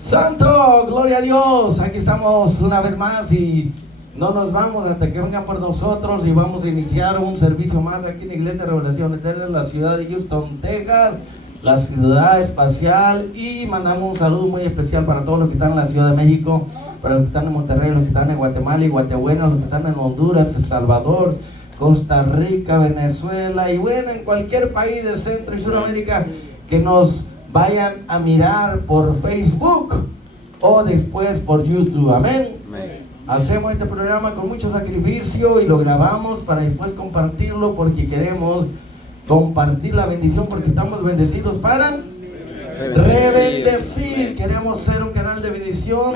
Santo, gloria a Dios. Aquí estamos una vez más y no nos vamos hasta que vengan por nosotros, y vamos a iniciar un servicio más aquí en la Iglesia Revelación Eterna en la ciudad de Houston, Texas, la ciudad espacial. Y mandamos un saludo muy especial para todos los que están en la Ciudad de México, para los que están en Monterrey, los que están en Guatemala y Guatebuena, los que están en Honduras, El Salvador, Costa Rica, Venezuela y bueno, en cualquier país de Centro y Sudamérica que nos vayan a mirar por Facebook o después por YouTube. Amén. Hacemos este programa con mucho sacrificio y lo grabamos para después compartirlo, porque queremos compartir la bendición, porque estamos bendecidos para rebendecir. Queremos ser un canal de bendición,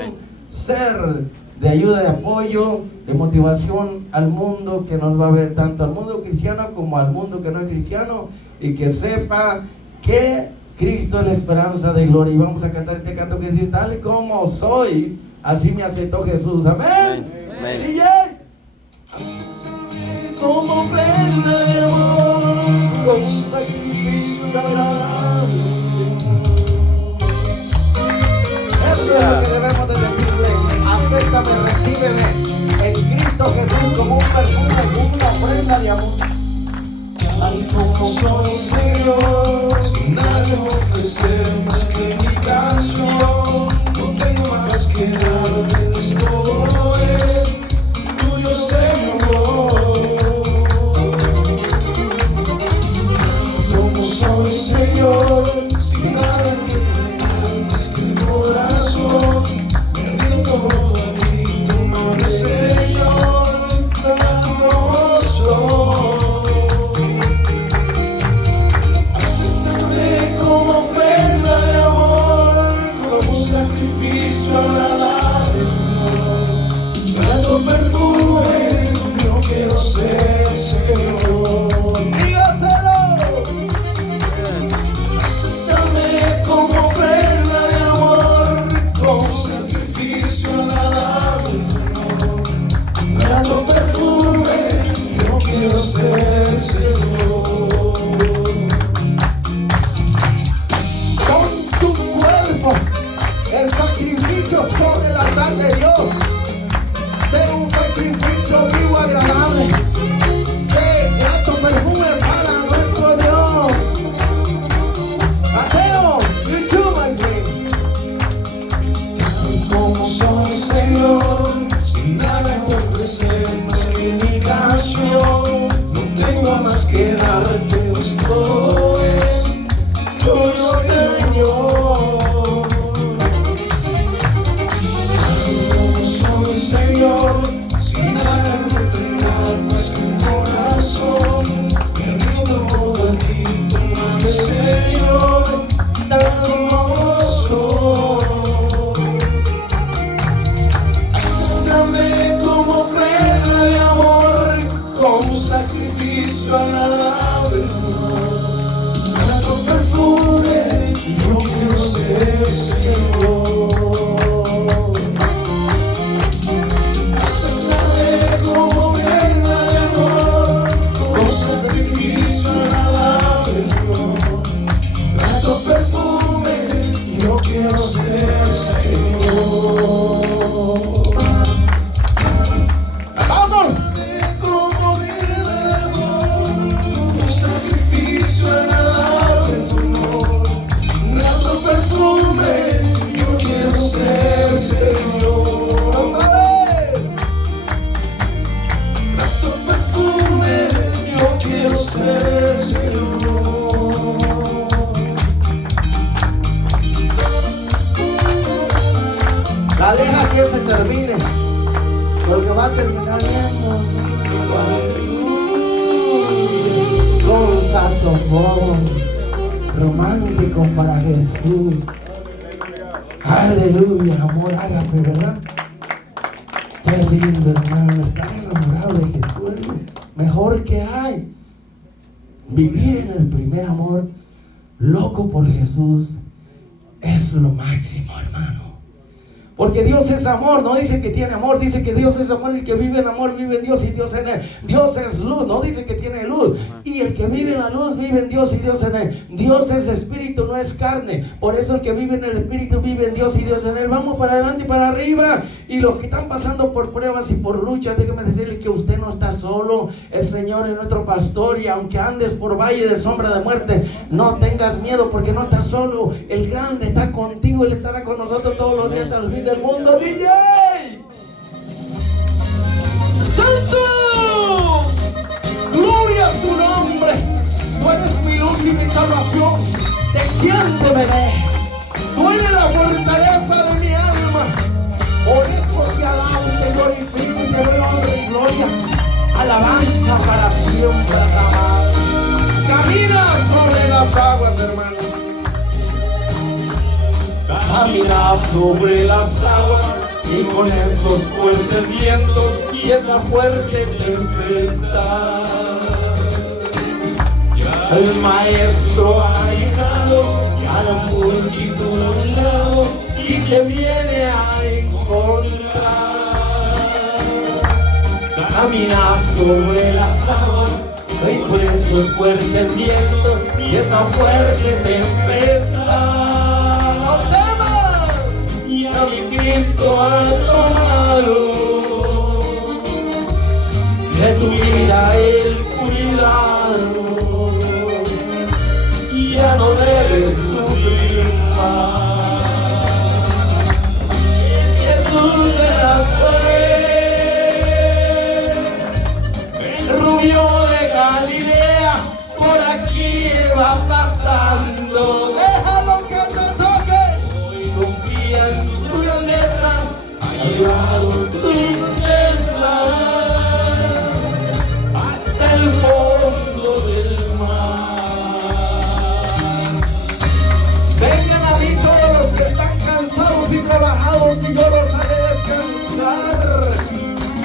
ser de ayuda, de apoyo, de motivación al mundo que nos va a ver, tanto al mundo cristiano como al mundo que no es cristiano, y que sepa que Cristo es la esperanza de gloria. Y vamos a cantar este canto que dice: tal como soy, así me aceptó Jesús. Amén. Amén. DJ. Como prenda de amor, con un sacrificio agradable. Eso es lo que debemos de decirle: acéptame, recíbeme en Cristo Jesús como un perfume, como una ofrenda de amor. Tal como soy, Señor, sin nada que ofrecer más que mi canción. No tengo más que darte, pues todo es tuyo, Señor. Como soy, Señor, sin nada que ofrecer más que mi corazón. Me rindo todo a ti, tómame, Señor, como soy. Como ofrenda de amor, como un sacrificio agradable, dando perfume, yo quiero ser, Señor. Dígaselo. Acéptame como ofrenda de amor, como un sacrificio agradable, dando perfume, yo quiero ser, Señor. El sacrificio sobre el altar de Dios sea un sacrificio vivo, agradable, sea grato perfume para nuestro Dios. Mateo, YouTube, my friend. Como soy, Señor, sin nada que ofrecer más que mi canción. No tengo más que darte, pues todo es tuyo, Señor. Señor, sin nada que entregar más que un corazón, me rindo todo a ti, tómame, Señor, tan como soy. Acéptame como ofrenda de amor, con un sacrificio agradable, dando perfume, yo quiero ser, Señor. La deja que se termine, porque va a terminar con un saxofón romántico para Jesús. Aleluya, amor ágape, ¿verdad? Qué lindo, hermano, estar enamorado de Jesús es lo mejor que hay. Vivir en el primer amor, loco por Jesús, es lo máximo, hermano. Porque Dios es amor, no dice que tiene amor, dice que Dios es amor. El que vive en amor vive en Dios y Dios en él. Dios es luz, no dice que tiene luz. Y el que vive en la luz vive en Dios y Dios en él. Dios es espíritu, no es carne. Por eso el que vive en el espíritu vive en Dios Dios y Dios en Él. Vamos para adelante y para arriba. Y los que están pasando por pruebas y por luchas, déjeme decirle que usted no está solo. El Señor es nuestro pastor, y aunque andes por valle de sombra de muerte, no tengas miedo, porque no estás solo. El grande está contigo, Él estará con nosotros todos los días hasta el fin del mundo. DJ Santo, gloria a tu nombre. Tú eres mi luz y mi salvación. ¿De quién temeré? Tú eres la fortaleza de mi alma. Por eso te alabo y te glorifico y te doy honra y gloria. Alabanza para siempre, amado. Camina sobre las aguas, hermano. Camina sobre las aguas y con estos fuertes vientos y esa fuerte tempestad. El maestro ha dejado a la multitud a un lado y te viene a encontrar. Camina sobre las aguas y con estos fuertes vientos y esa fuerte tempestad. ¡No temas! Y a mi Cristo ha tomado de tu vida el cuidado. Ya no debes sufrir más. Es Jesús de Nazaret, el rubio de Galilea, por aquí va pasando. Déjalo que te toque. Hoy confía en su grandeza, ha llevado tristezas hasta el fondo del mar. Vengan a mí todos los que están cansados y trabajados, y yo los haré descansar.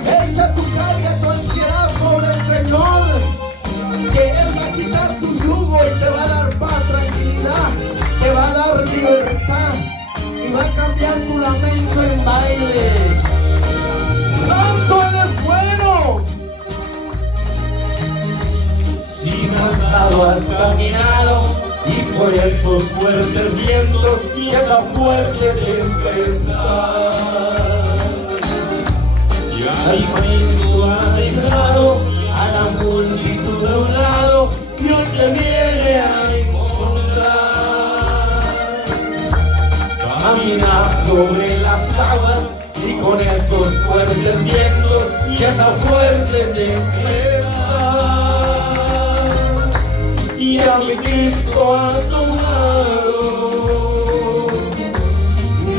Echa tu carga, tu ansiedad sobre el Señor, que Él va a quitar tu yugo y te va a dar paz, tranquilidad, te va a dar libertad y va a cambiar tu lamento en baile. ¡Santo eres bueno! Si cansado has caminado y por esos fuertes vientos y esa fuerte tempestad, ya mi Cristo ha dejado a la multitud a un lado y hoy te viene a encontrar. Caminas sobre las aguas y con estos fuertes vientos y esa fuerte tempestad. Y a mi Cristo ha tomado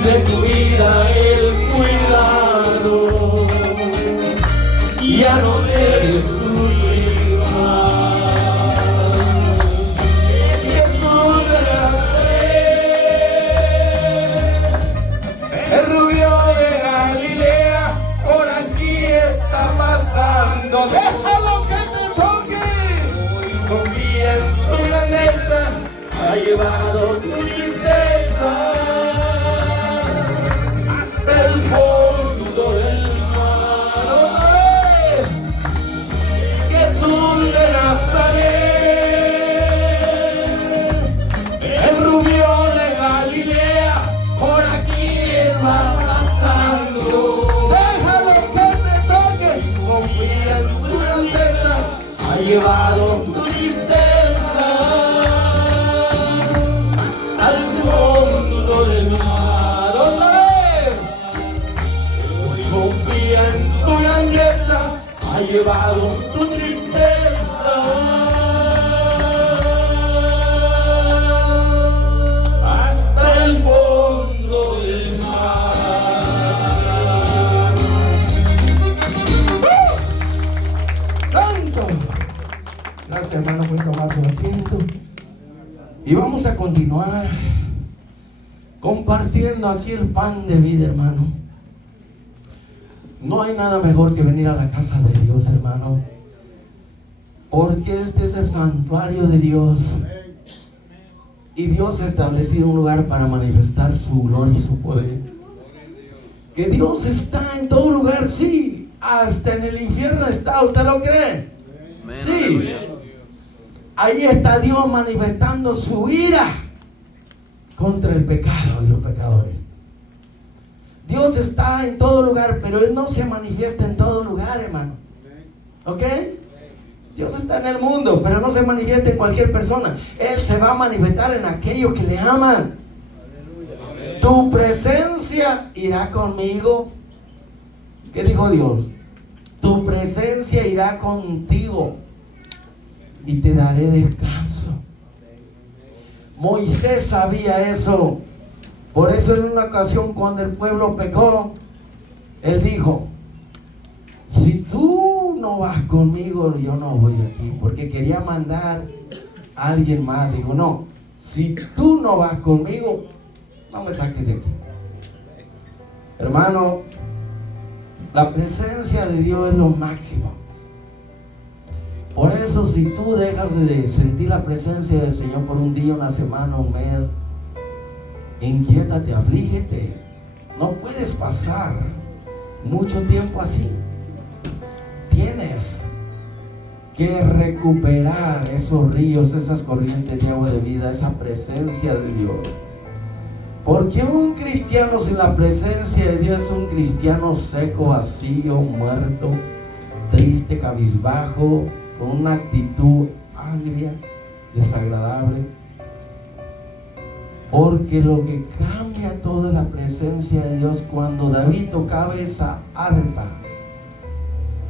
de tu vida el cuidado. Y ya no debes sufrir más. Es Jesús de Nazaret, el rubio de Galilea, por aquí está pasando. ¡Déjalo que te toque! Confía en su grandeza, ha llevado tristezas hasta el fondo del mar. ¡Otra vez! Jesús de Nazaret, el rubio de Galilea, por aquí está pasando. ¡Déjalo que te toque! Confía en su grandeza, ha llevado tristezas hasta el fondo del mar. ¡Otra vez! Confía en su grandeza, ha llevado tu tristeza hasta el fondo del mar. ¡Santo! Gracias, hermano, por tomar su asiento. Y vamos a continuar compartiendo aquí el pan de vida, hermano. No hay nada mejor que venir a la casa de Dios, hermano, porque este es el santuario de Dios. Y Dios ha establecido un lugar para manifestar su gloria y su poder. Que Dios está en todo lugar, sí. Hasta en el infierno está, ¿usted lo cree? Sí. Ahí está Dios manifestando su ira contra el pecado y los pecadores. Dios está en todo lugar, pero Él no se manifiesta en todo lugar, hermano. ¿Ok? Dios está en el mundo, pero no se manifiesta en cualquier persona. Él se va a manifestar en aquellos que le aman. Tu presencia irá conmigo. ¿Qué dijo Dios? Tu presencia irá contigo y te daré descanso. Moisés sabía eso. Por eso en una ocasión cuando el pueblo pecó, él dijo: si tú no vas conmigo, yo no voy aquí. Porque quería mandar a alguien más. Dijo: no, si tú no vas conmigo, no me saques de aquí. Hermano, la presencia de Dios es lo máximo. Por eso, si tú dejas de sentir la presencia del Señor por un día, una semana, un mes, inquiétate, aflígete. No puedes pasar mucho tiempo así. Tienes que recuperar esos ríos, esas corrientes de agua de vida, esa presencia de Dios. Porque un cristiano sin la presencia de Dios es un cristiano seco, vacío, muerto, triste, cabizbajo, con una actitud agria, desagradable. Porque lo que cambia todo es la presencia de Dios. Cuando David tocaba esa arpa,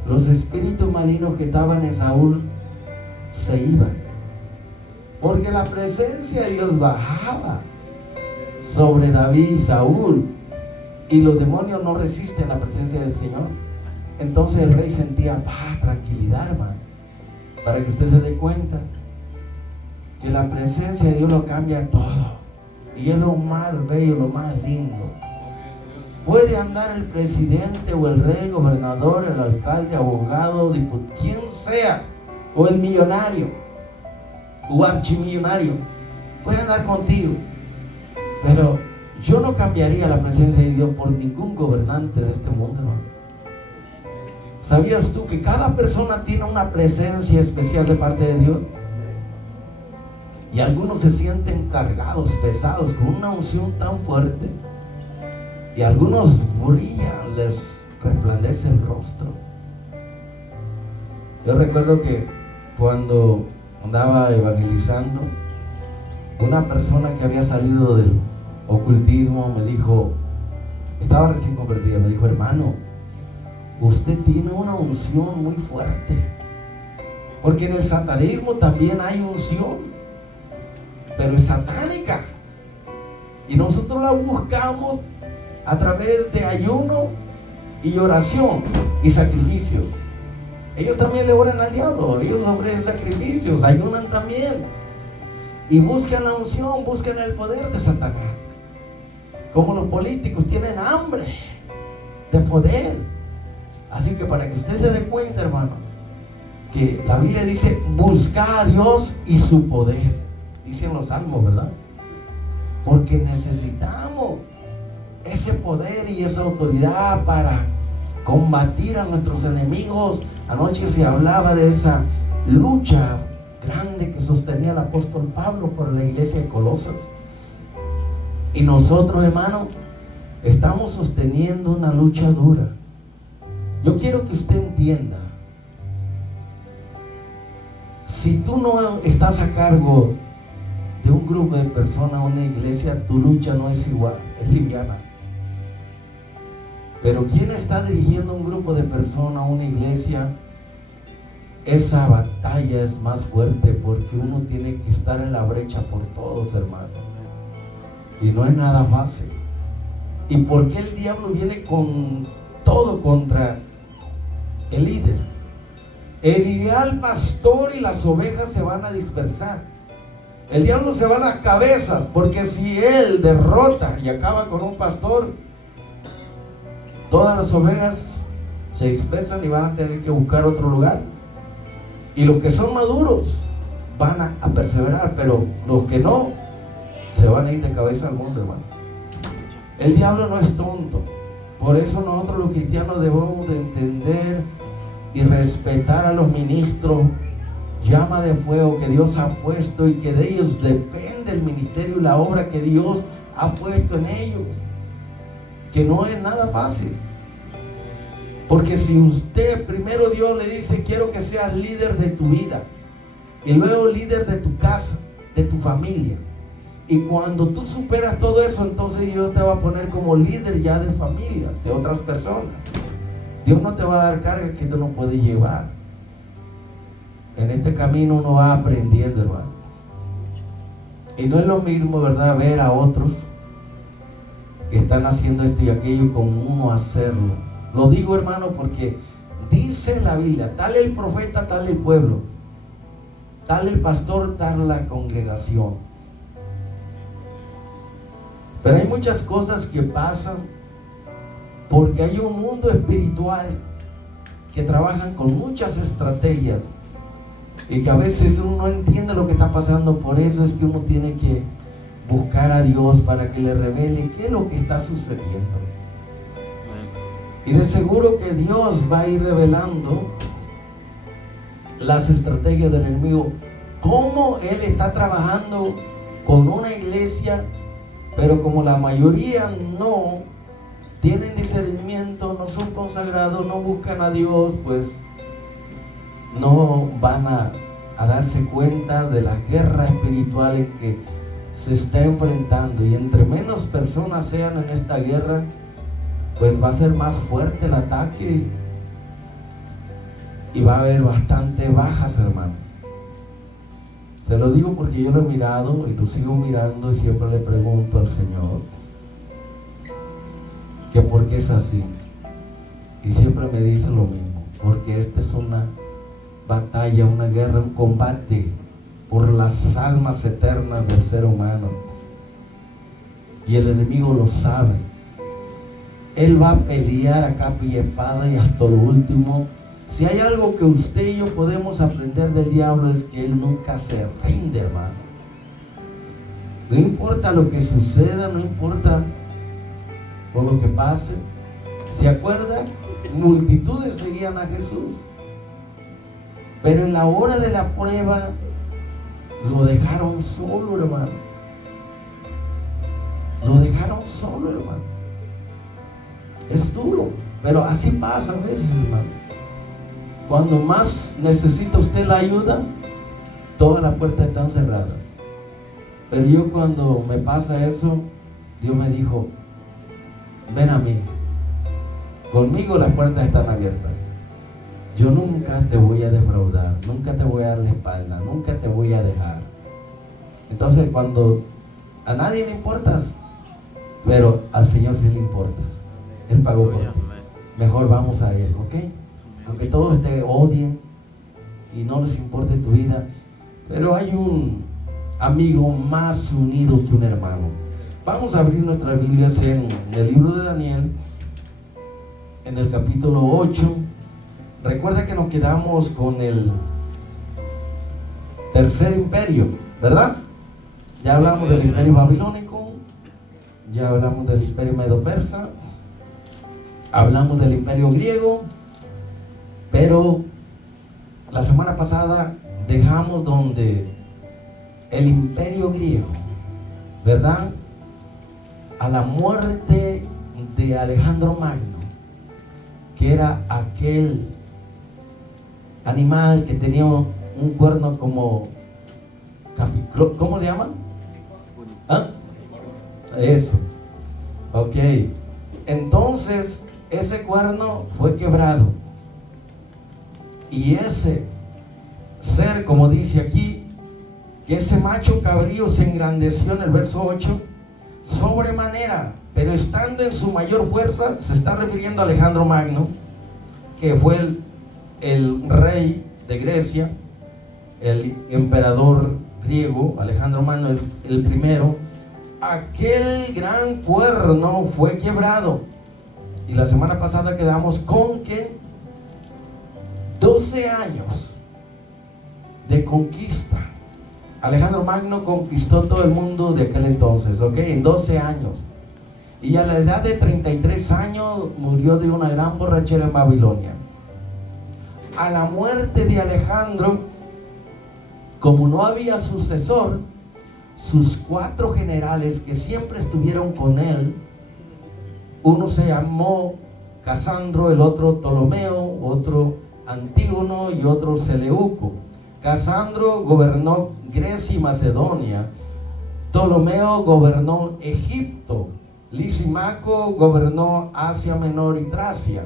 los espíritus malignos que estaban en Saúl se iban. Porque la presencia de Dios bajaba sobre David y Saúl, y los demonios no resisten la presencia del Señor. Entonces el rey sentía paz, tranquilidad, hermano. Para que usted se dé cuenta que la presencia de Dios lo cambia todo, y es lo más bello, lo más lindo. Puede andar el presidente o el rey, gobernador, el alcalde, abogado, diputado, quien sea, o el millonario o archimillonario, puede andar contigo, pero yo no cambiaría la presencia de Dios por ningún gobernante de este mundo, hermano. ¿Sabías tú que cada persona tiene una presencia especial de parte de Dios? Y algunos se sienten cargados, pesados, con una unción tan fuerte. Y algunos brillan, les resplandece el rostro. Yo recuerdo que cuando andaba evangelizando, una persona que había salido del ocultismo me dijo, estaba recién convertida, me dijo: hermano, usted tiene una unción muy fuerte. Porque en el satanismo también hay unción, pero es satánica. Y nosotros la buscamos a través de ayuno y oración y sacrificios. Ellos también le oran al diablo, ellos ofrecen sacrificios, ayunan también. Y buscan la unción, buscan el poder de Satanás. Como los políticos tienen hambre de poder. Así que para que usted se dé cuenta, hermano, que la Biblia dice: busca a Dios y su poder. Dicen los salmos, ¿verdad? Porque necesitamos ese poder y esa autoridad para combatir a nuestros enemigos. Anoche se hablaba de esa lucha grande que sostenía el apóstol Pablo por la iglesia de Colosas. Y nosotros, hermano, estamos sosteniendo una lucha dura. Yo quiero que usted entienda: si tú no estás a cargo de un grupo de personas, una iglesia, tu lucha no es igual, es liviana. Pero quien está dirigiendo un grupo de personas, una iglesia, esa batalla es más fuerte, porque uno tiene que estar en la brecha por todos, hermano. Y no es nada fácil. ¿Y por qué el diablo viene con todo contra el líder? Herirá al pastor y las ovejas se van a dispersar. El diablo se va a las cabezas, porque si él derrota y acaba con un pastor, todas las ovejas se dispersan y van a tener que buscar otro lugar. Y los que son maduros van a perseverar, pero los que no, se van a ir de cabeza al mundo, hermano. El diablo no es tonto. Por eso nosotros los cristianos debemos de entender y respetar a los ministros, llama de fuego que Dios ha puesto, y que de ellos depende el ministerio y la obra que Dios ha puesto en ellos. que no es nada fácil. Porque si usted, primero Dios le dice, quiero que seas líder de tu vida, y luego líder de tu casa, de tu familia, y cuando tú superas todo eso, entonces Dios te va a poner como líder ya de familias, de otras personas. Dios no te va a dar carga que tú no puedes llevar. En este camino uno va aprendiendo, hermano. Y no es lo mismo, ¿verdad?, ver a otros que están haciendo esto y aquello como uno hacerlo. Lo digo, hermano, porque dice la Biblia, tal el profeta, tal el pueblo, tal el pastor, tal la congregación. Pero hay muchas cosas que pasan porque hay un mundo espiritual que trabajan con muchas estrategias y que a veces uno no entiende lo que está pasando. Por eso es que uno tiene que buscar a Dios para que le revele qué es lo que está sucediendo. Y de seguro que Dios va a ir revelando las estrategias del enemigo, cómo él está trabajando con una iglesia, pero como la mayoría no tienen discernimiento, no son consagrados, no buscan a Dios, pues no van a darse cuenta de la guerra espiritual en que se está enfrentando. Y entre menos personas sean en esta guerra, pues va a ser más fuerte el ataque y va a haber bastante bajas, hermano. Se lo digo porque yo lo he mirado y lo sigo mirando y siempre le pregunto al Señor que por qué es así. Y siempre me dice lo mismo, porque esta es una batalla, una guerra, un combate por las almas eternas del ser humano. Y el enemigo lo sabe. Él va a pelear a capa y espada y hasta lo último. Si hay algo que usted y yo podemos aprender del diablo es que él nunca se rinde, hermano. No importa lo que suceda, no importa por lo que pase. ¿Se acuerdan? Multitudes seguían a Jesús, pero en la hora de la prueba lo dejaron solo, hermano. Lo dejaron solo, hermano. Es duro, pero así pasa a veces, hermano. Cuando más necesita usted la ayuda, todas las puertas están cerradas. Pero yo, cuando me pasa eso, Dios me dijo, ven a mí. Conmigo las puertas están abiertas. Yo nunca te voy a defraudar, nunca te voy a dar la espalda, nunca te voy a dejar. Entonces, cuando a nadie le importas, pero al Señor sí le importas. Él pagó por ti. Mejor vamos a Él, ¿ok? Aunque todos te odien y no les importe tu vida, pero hay un amigo más unido que un hermano. Vamos a abrir nuestras Biblias en el libro de Daniel, en el capítulo 8. Recuerda que nos quedamos con el tercer imperio, ¿verdad? Ya hablamos del imperio babilónico, ya hablamos del imperio medo-persa, hablamos del imperio griego, pero la semana pasada dejamos donde el imperio griego, ¿verdad?, a la muerte de Alejandro Magno, que era aquel animal que tenía un cuerno como, ¿cómo le llaman? ¿Ah? Eso, ok. Entonces ese cuerno fue quebrado y ese ser, como dice aquí, que ese macho cabrío se engrandeció en el verso 8 sobremanera, pero estando en su mayor fuerza. Se está refiriendo a Alejandro Magno, que fue el rey de Grecia, el emperador griego, Alejandro Magno, el primero. Aquel gran cuerno fue quebrado. Y la semana pasada quedamos con que 12 años de conquista. Alejandro Magno conquistó todo el mundo de aquel entonces, ¿ok? En 12 años. Y a la edad de 33 años murió de una gran borrachera en Babilonia. A la muerte de Alejandro, como no había sucesor, sus 4 generales que siempre estuvieron con él Uno se llamó Casandro, el otro Ptolomeo, otro Antígono y otro Seleuco. Casandro gobernó Grecia y Macedonia. Ptolomeo gobernó Egipto. Lisimaco gobernó Asia Menor y Tracia.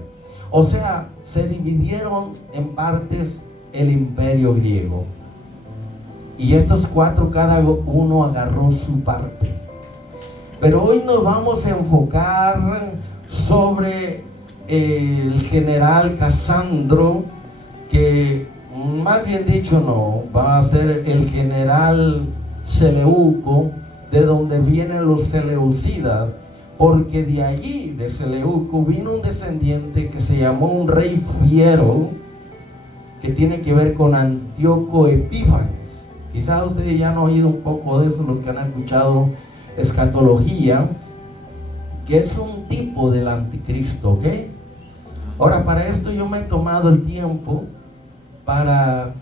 O sea, se dividieron en partes el imperio griego. Y estos cuatro, cada uno agarró su parte. Pero hoy nos vamos a enfocar sobre el general Casandro, que más bien dicho no, va a ser el general Seleuco, de donde vienen los seleucidas, porque de allí, de Seleuco, vino un descendiente que se llamó un rey fiero, que tiene que ver con Antíoco Epífanes. Quizás ustedes ya han oído un poco de eso, los que han escuchado escatología, que es un tipo del anticristo, ¿ok? Ahora, para esto yo me he tomado el tiempo para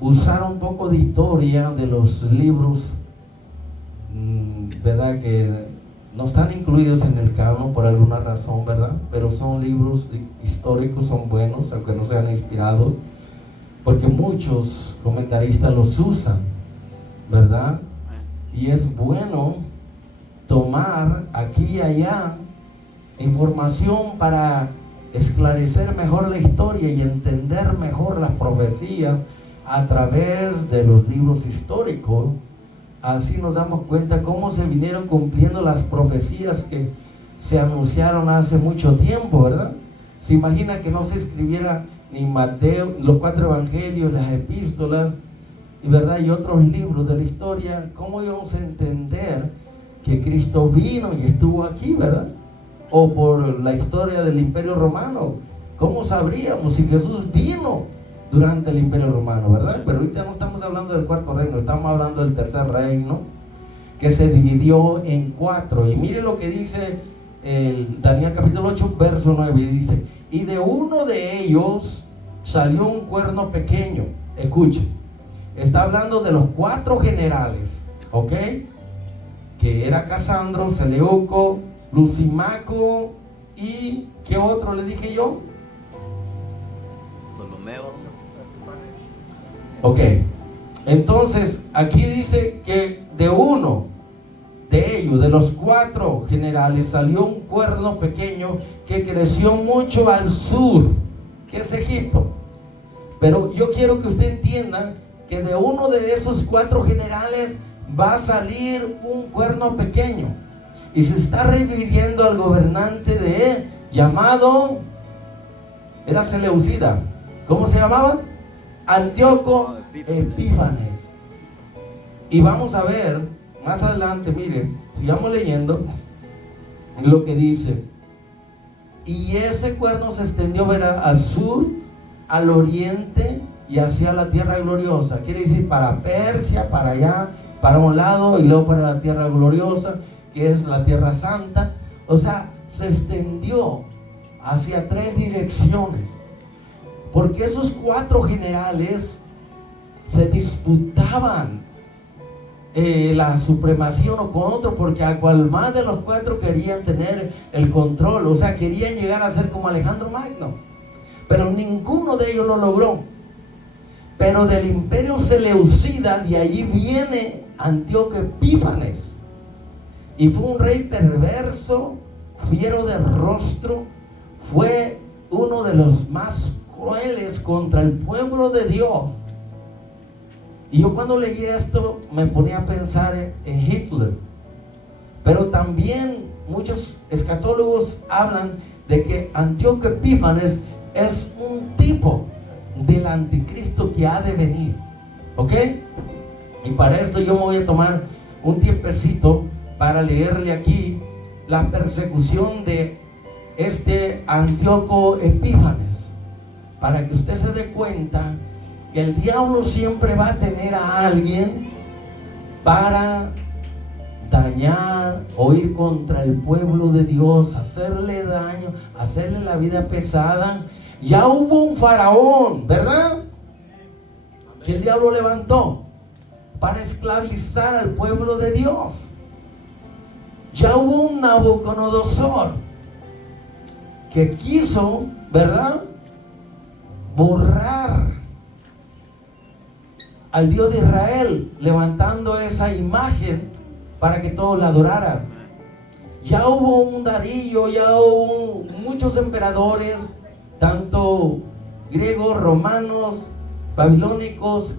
usar un poco de historia de los libros, ¿verdad? Que no están incluidos en el canon por alguna razón, ¿verdad? Pero son libros históricos, son buenos, aunque no sean inspirados, porque muchos comentaristas los usan, ¿verdad? Y es bueno tomar aquí y allá información para esclarecer mejor la historia y entender mejor las profecías a través de los libros históricos. Así nos damos cuenta cómo se vinieron cumpliendo las profecías que se anunciaron hace mucho tiempo, ¿verdad? Se imagina que no se escribiera ni Mateo, los 4 evangelios, las epístolas, ¿verdad? Y otros libros de la historia. ¿Cómo íbamos a entender que Cristo vino y estuvo aquí, ¿verdad? O por la historia del Imperio Romano, ¿cómo sabríamos si Jesús vino durante el Imperio Romano, verdad? Pero ahorita no estamos hablando del cuarto reino, estamos hablando del tercer reino, que se dividió en 4. Y mire lo que dice el Daniel capítulo 8, verso 9, y dice: y de uno de ellos salió un cuerno pequeño. Escuche, está hablando de los 4 generales, ¿ok? Que era Casandro, Seleuco, Lusimaco y ¿qué otro le dije yo? Ptolomeo. Ok, entonces aquí dice que de uno de ellos, de los 4 generales, salió un cuerno pequeño que creció mucho al sur, que es Egipto. Pero yo quiero que usted entienda que de uno de esos 4 generales va a salir un cuerno pequeño. Y se está refiriendo al gobernante de él, llamado, era Seleucida. ¿Cómo se llamaba? Antíoco Epífanes. Y vamos a ver más adelante, miren, sigamos leyendo lo que dice. Y ese cuerno se extendió, verá, al sur, al oriente y hacia la tierra gloriosa. Quiere decir para Persia, para allá, para un lado, y luego para la tierra gloriosa, que es la tierra santa. O sea, se extendió hacia 3 direcciones, porque esos 4 generales se disputaban la supremacía uno con otro, porque a cual más de los 4 querían tener el control, o sea, querían llegar a ser como Alejandro Magno, pero ninguno de ellos lo logró. Pero del imperio seleucida, de allí viene Antíoco Epífanes, y fue un rey perverso, fiero de rostro, fue uno de los más crueles contra el pueblo de Dios. Y yo cuando leí esto me ponía a pensar en Hitler. Pero también muchos escatólogos hablan de que Antíoco Epífanes es un tipo del anticristo que ha de venir, ¿ok? Y para esto yo me voy a tomar un tiempecito para leerle aquí la persecución de este Antíoco Epífanes, para que usted se dé cuenta que el diablo siempre va a tener a alguien para dañar o ir contra el pueblo de Dios, hacerle daño, hacerle la vida pesada. Ya hubo un faraón, ¿verdad?, que el diablo levantó para esclavizar al pueblo de Dios. Ya hubo un Nabucodonosor que quiso, ¿verdad?, borrar al Dios de Israel, levantando esa imagen para que todos la adoraran. Ya hubo un Darío, ya hubo muchos emperadores, tanto griegos, romanos, babilónicos,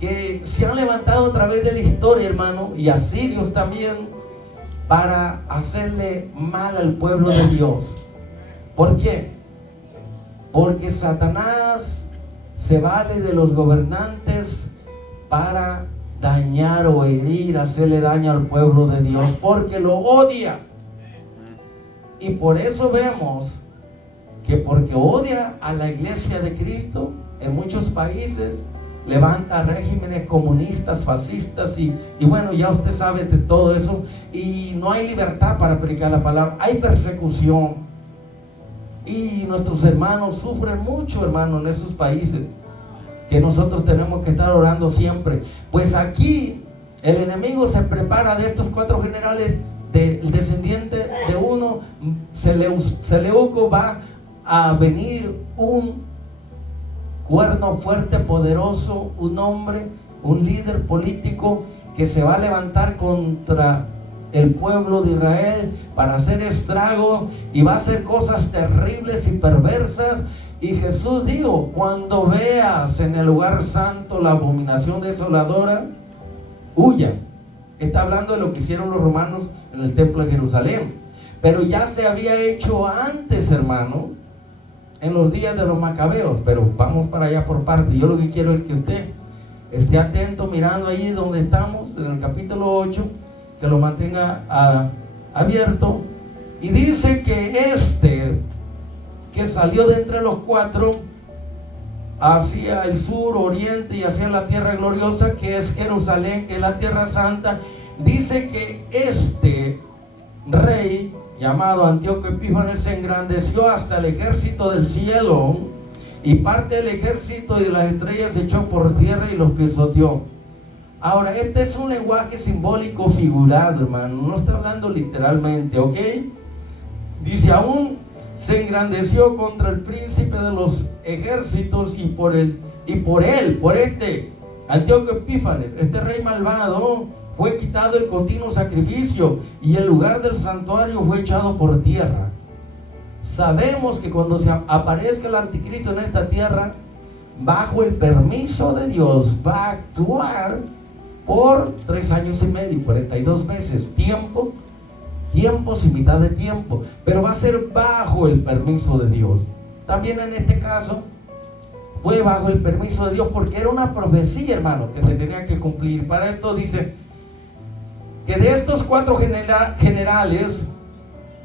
que se han levantado a través de la historia, hermano, y asirios también, para hacerle mal al pueblo de Dios. ¿Por qué? Porque Satanás se vale de los gobernantes para dañar o herir, hacerle daño al pueblo de Dios, porque lo odia. Y por eso vemos que porque odia a la iglesia de Cristo, en muchos países levanta regímenes comunistas, fascistas y bueno, ya usted sabe de todo eso, y no hay libertad para predicar la palabra, hay persecución. Y nuestros hermanos sufren mucho, hermano, en esos países, que nosotros tenemos que estar orando siempre. Pues aquí el enemigo se prepara de estos 4 generales, del descendiente de uno, Seleuco, va a venir un cuerno fuerte, poderoso, un hombre, un líder político que se va a levantar contra el pueblo de Israel para hacer estragos y va a hacer cosas terribles y perversas. Y Jesús dijo: cuando veas en el lugar santo la abominación desoladora, huya. Está hablando de lo que hicieron los romanos en el templo de Jerusalén, pero ya se había hecho antes, hermano, en los días de los macabeos. Pero vamos para allá por parte. Yo lo que quiero es que usted esté atento, mirando ahí donde estamos, en el capítulo 8, que lo mantenga abierto. Y dice que que salió de entre los 4 hacia el sur, oriente y hacia la tierra gloriosa, que es Jerusalén, que es la tierra santa. Dice que este rey llamado Antíoco Epífanes se engrandeció hasta el ejército del cielo, y parte del ejército y de las estrellas se echó por tierra y los pisoteó. Ahora, este es un lenguaje simbólico figurado, hermano, no está hablando literalmente, ¿ok? Dice: aún se engrandeció contra el príncipe de los ejércitos, y por este Antíoco Epífanes, este rey malvado, fue quitado el continuo sacrificio, y el lugar del santuario fue echado por tierra. Sabemos que cuando se aparezca el anticristo en esta tierra, bajo el permiso de Dios, va a actuar por 3 años y medio, 42 meses, tiempos y mitad de tiempo, pero va a ser bajo el permiso de Dios. También en este caso fue bajo el permiso de Dios, porque era una profecía, hermano, que se tenía que cumplir. Para esto dice que de estos 4 generales,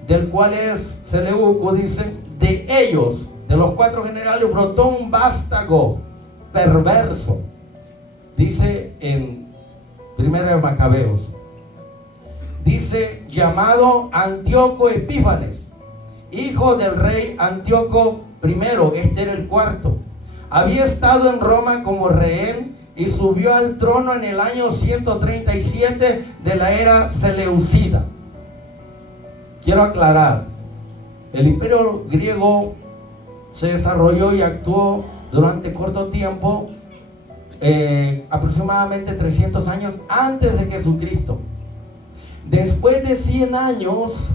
del cual es Seleuco, dice, de ellos, de los 4 generales, brotó un vástago perverso, dice en Primera de Macabeos, dice, llamado Antíoco Epífanes, hijo del rey Antíoco I. Este era el 4. Había estado en Roma como rehén y subió al trono en el año 137 de la era seleucida. Quiero aclarar, el imperio griego se desarrolló y actuó durante corto tiempo, aproximadamente 300 años antes de Jesucristo. Después de 100 años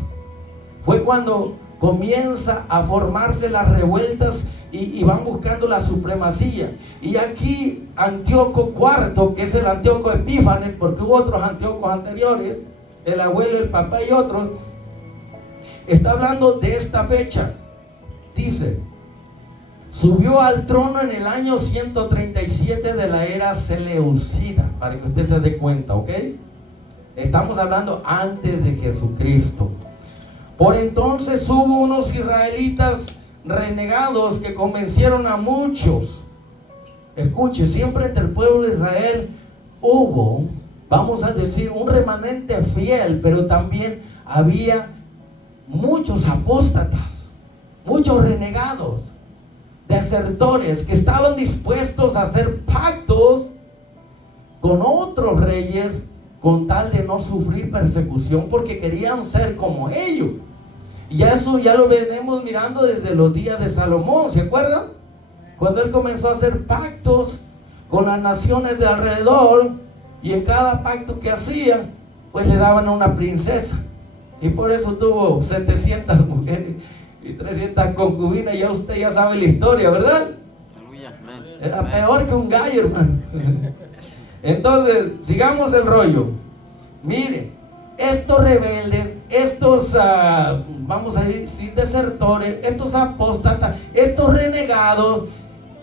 fue cuando comienza a formarse las revueltas y van buscando la supremacía. Y aquí Antíoco IV, que es el Antíoco Epífanes, porque hubo otros Antíocos anteriores, el abuelo, el papá y otros, está hablando de esta fecha. Dice: subió al trono en el año 137 de la era seleucida, para que usted se dé cuenta, ¿ok? Estamos hablando antes de Jesucristo. Por entonces hubo unos israelitas renegados que convencieron a muchos. Escuche, siempre entre el pueblo de Israel hubo, vamos a decir, un remanente fiel, pero también había muchos apóstatas, muchos renegados, desertores, que estaban dispuestos a hacer pactos con otros reyes con tal de no sufrir persecución, porque querían ser como ellos. Y eso ya lo venimos mirando desde los días de Salomón, ¿se acuerdan? Cuando él comenzó a hacer pactos con las naciones de alrededor, y en cada pacto que hacía, pues le daban a una princesa. Y por eso tuvo 700 mujeres y 300 concubinas. Ya usted ya sabe la historia, ¿verdad? Era peor que un gallo, hermano. Entonces, sigamos el rollo. Mire, estos rebeldes, estos, vamos a decir, desertores, estos apóstatas, estos renegados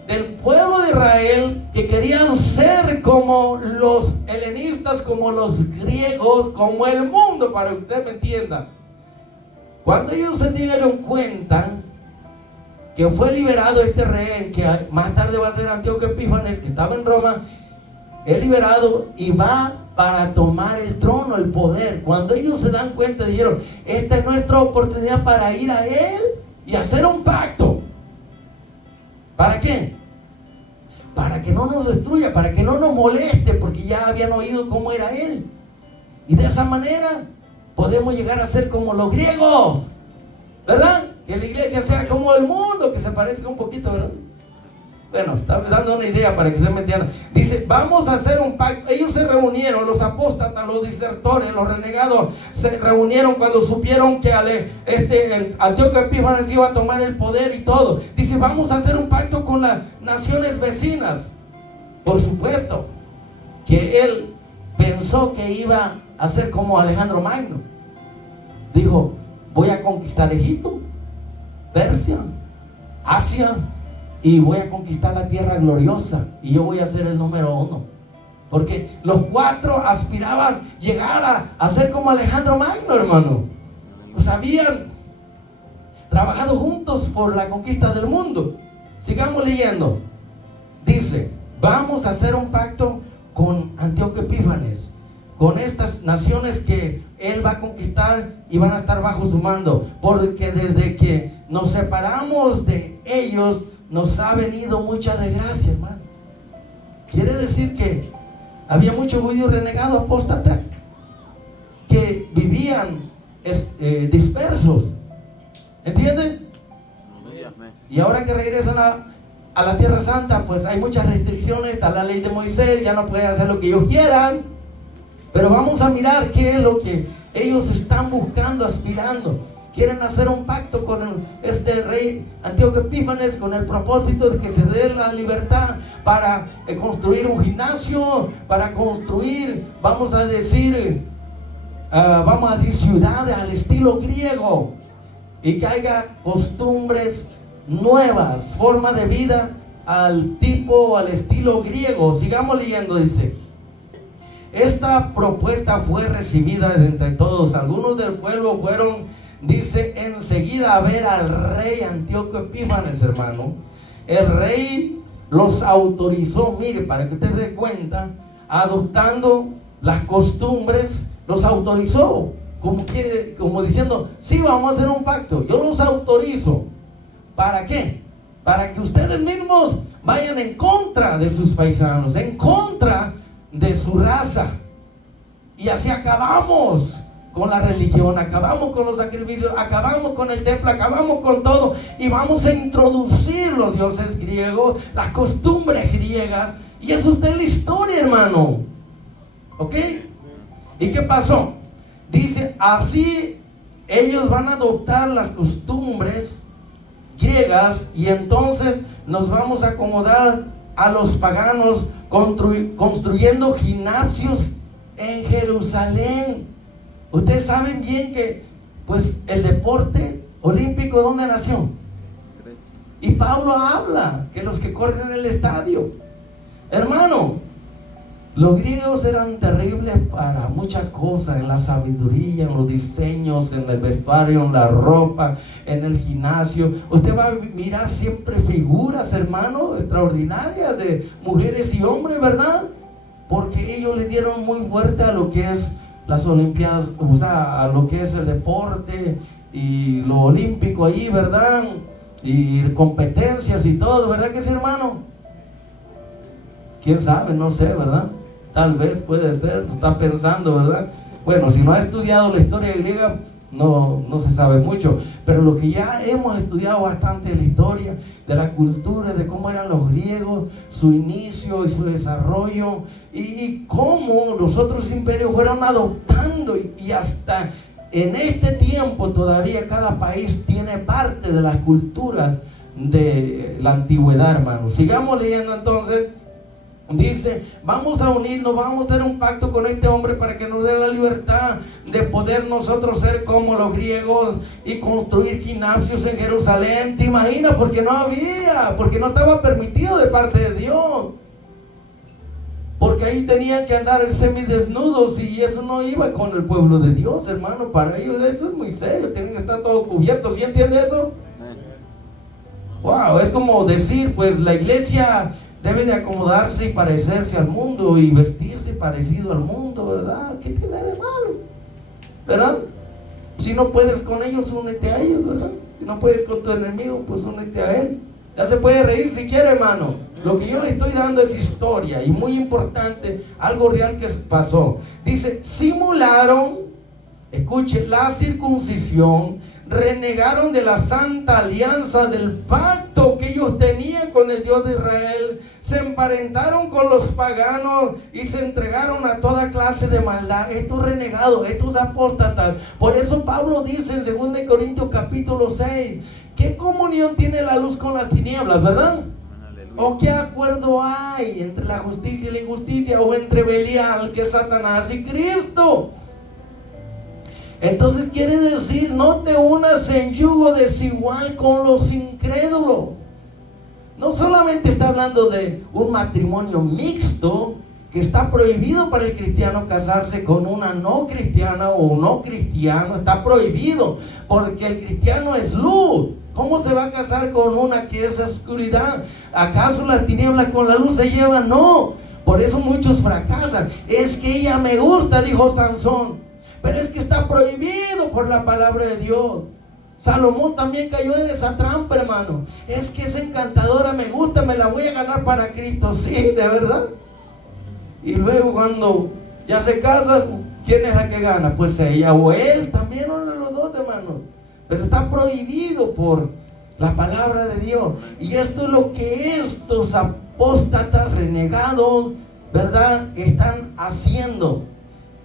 del pueblo de Israel, que querían ser como los helenistas, como los griegos, como el mundo, para que usted me entienda. Cuando ellos se dieron cuenta que fue liberado este rey, que más tarde va a ser Antíoco Epífanes, que estaba en Roma, es liberado y va para tomar el trono, el poder. Cuando ellos se dan cuenta, dijeron, esta es nuestra oportunidad para ir a él y hacer un pacto. ¿Para qué? Para que no nos destruya, para que no nos moleste, porque ya habían oído cómo era él. Y de esa manera podemos llegar a ser como los griegos, ¿verdad? Que la iglesia sea como el mundo, que se parezca un poquito, ¿verdad? Bueno, está dando una idea para que se me entienda. Dice, vamos a hacer un pacto. Ellos se reunieron, los apóstatas, los desertores, los renegados, se reunieron cuando supieron que Antíoco Epífanes iba a tomar el poder y todo. Dice, vamos a hacer un pacto con las naciones vecinas. Por supuesto que él pensó que iba a ser como Alejandro Magno. Dijo, voy a conquistar Egipto, Persia, Asia, y voy a conquistar la tierra gloriosa, y yo voy a ser el número 1. Porque los 4 aspiraban llegar a ser como Alejandro Magno, hermano. Pues habían trabajado juntos por la conquista del mundo. Sigamos leyendo. Dice, vamos a hacer un pacto con Antíoco Epífanes, con estas naciones que él va a conquistar y van a estar bajo su mando, porque desde que nos separamos de ellos nos ha venido mucha desgracia, hermano. Quiere decir que había muchos judíos renegados, apóstatas, que vivían dispersos. ¿Entienden? Y ahora que regresan a la Tierra Santa, pues hay muchas restricciones, está la ley de Moisés, ya no pueden hacer lo que ellos quieran. Pero vamos a mirar qué es lo que ellos están buscando, aspirando. Quieren hacer un pacto con este rey Antíoco Epífanes con el propósito de que se dé la libertad para construir un gimnasio, para construir, vamos a decir ciudades al estilo griego, y que haya costumbres nuevas, forma de vida al tipo, al estilo griego. Sigamos leyendo, dice. Esta propuesta fue recibida de entre todos. Algunos del pueblo fueron, dice, enseguida a ver al rey Antíoco Epífanes, hermano. El rey los autorizó, mire, para que usted se dé cuenta, adoptando las costumbres, los autorizó, como diciendo, sí, vamos a hacer un pacto, yo los autorizo. ¿Para qué? Para que ustedes mismos vayan en contra de sus paisanos, en contra de su raza, y así acabamos con la religión, acabamos con los sacrificios, acabamos con el templo, acabamos con todo, y vamos a introducir los dioses griegos, las costumbres griegas, y eso está en la historia, hermano. ¿Ok? ¿Y qué pasó? Dice, así ellos van a adoptar las costumbres griegas, y entonces nos vamos a acomodar a los paganos, construyendo gimnasios en Jerusalén. Ustedes saben bien que pues el deporte olímpico, ¿dónde nació? Y Pablo habla que los que corren en el estadio, hermano, los griegos eran terribles para muchas cosas, en la sabiduría, en los diseños, en el vestuario, en la ropa, en el gimnasio. Usted va a mirar siempre figuras, hermano, extraordinarias de mujeres y hombres, ¿verdad? Porque ellos le dieron muy fuerte a lo que es las olimpiadas, o sea, a lo que es el deporte y lo olímpico ahí, ¿verdad? Y competencias y todo, ¿verdad que sí, hermano? ¿Quién sabe? No sé, ¿verdad? Tal vez puede ser, está pensando, ¿verdad? Bueno, si no ha estudiado la historia griega, no se sabe mucho, pero lo que ya hemos estudiado bastante de la historia, de la cultura, de cómo eran los griegos, su inicio y su desarrollo, y cómo los otros imperios fueron adoptando, y hasta en este tiempo todavía cada país tiene parte de la cultura de la antigüedad, hermanos. Sigamos leyendo entonces. Dice, vamos a unirnos, vamos a hacer un pacto con este hombre para que nos dé la libertad de poder nosotros ser como los griegos y construir gimnasios en Jerusalén. ¿Te imaginas? Porque no había, porque no estaba permitido de parte de Dios. Porque ahí tenían que andar semidesnudos y eso no iba con el pueblo de Dios, hermano. Para ellos eso es muy serio, tienen que estar todos cubiertos. ¿Sí entiende eso? Wow, es como decir, pues la iglesia debe de acomodarse y parecerse al mundo y vestirse parecido al mundo, ¿verdad? ¿Qué tiene de malo? ¿Verdad? Si no puedes con ellos, únete a ellos, ¿verdad? Si no puedes con tu enemigo, pues únete a él. Ya se puede reír si quiere, hermano. Lo que yo le estoy dando es historia y muy importante, algo real que pasó. Dice, simularon, escuchen, la circuncisión, renegaron de la santa alianza, del pacto que ellos tenían con el Dios de Israel, se emparentaron con los paganos y se entregaron a toda clase de maldad. Estos renegados, estos apóstatas. Por eso Pablo dice en 2 Corintios capítulo 6, ¿qué comunión tiene la luz con las tinieblas, verdad? ¿O qué acuerdo hay entre la justicia y la injusticia? ¿O entre Belial, que es Satanás, y Cristo? Entonces quiere decir, no te unas en yugo desigual con los incrédulos. No solamente está hablando de un matrimonio mixto, que está prohibido para el cristiano casarse con una no cristiana o un no cristiano, está prohibido, porque el cristiano es luz. ¿Cómo se va a casar con una que es oscuridad? ¿Acaso las tinieblas con la luz se llevan? No, por eso muchos fracasan. Es que ella me gusta, dijo Sansón, pero es que está prohibido por la palabra de Dios. Salomón también cayó en esa trampa, hermano. Es que es encantadora, me gusta, me la voy a ganar para Cristo. Sí, de verdad. Y luego cuando ya se casan, ¿quién es la que gana? Pues ella o él, también uno de los dos, hermano. Pero está prohibido por la palabra de Dios. Y esto es lo que estos apóstatas renegados, ¿verdad?, están haciendo.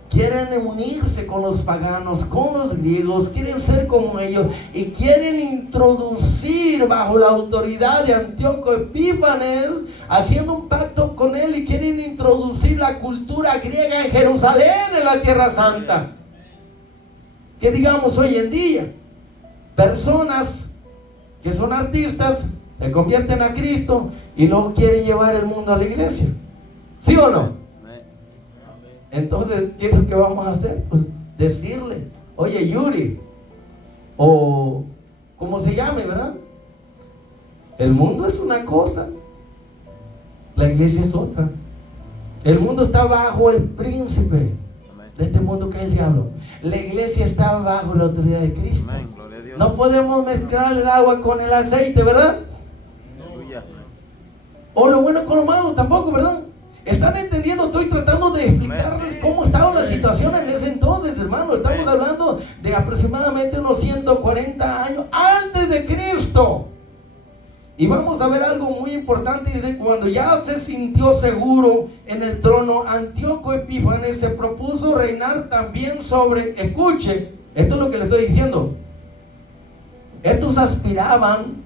Quieren unirse con los paganos, con los griegos, quieren ser como ellos y quieren introducir bajo la autoridad de Antíoco Epífanes, haciendo un pacto con él, y quieren introducir la cultura griega en Jerusalén, en la Tierra Santa. Que digamos hoy en día, personas que son artistas se convierten a Cristo y luego quieren llevar el mundo a la iglesia. ¿Sí o no? Entonces, ¿qué es lo que vamos a hacer? Pues decirle, oye Yuri, o como se llame, ¿verdad? El mundo es una cosa, la iglesia es otra. El mundo está bajo el príncipe de este mundo, que es el diablo. La iglesia está bajo la autoridad de Cristo. No podemos mezclar el agua con el aceite, ¿verdad? O lo bueno con lo malo tampoco, ¿verdad? ¿Están entendiendo? Estoy tratando de explicarles cómo estaba la situación en ese entonces, hermano. Estamos hablando de aproximadamente unos 140 años antes de Cristo. Y vamos a ver algo muy importante. Dice, cuando ya se sintió seguro en el trono, Antíoco Epífanes se propuso reinar también sobre, escuche, esto es lo que le estoy diciendo. Estos aspiraban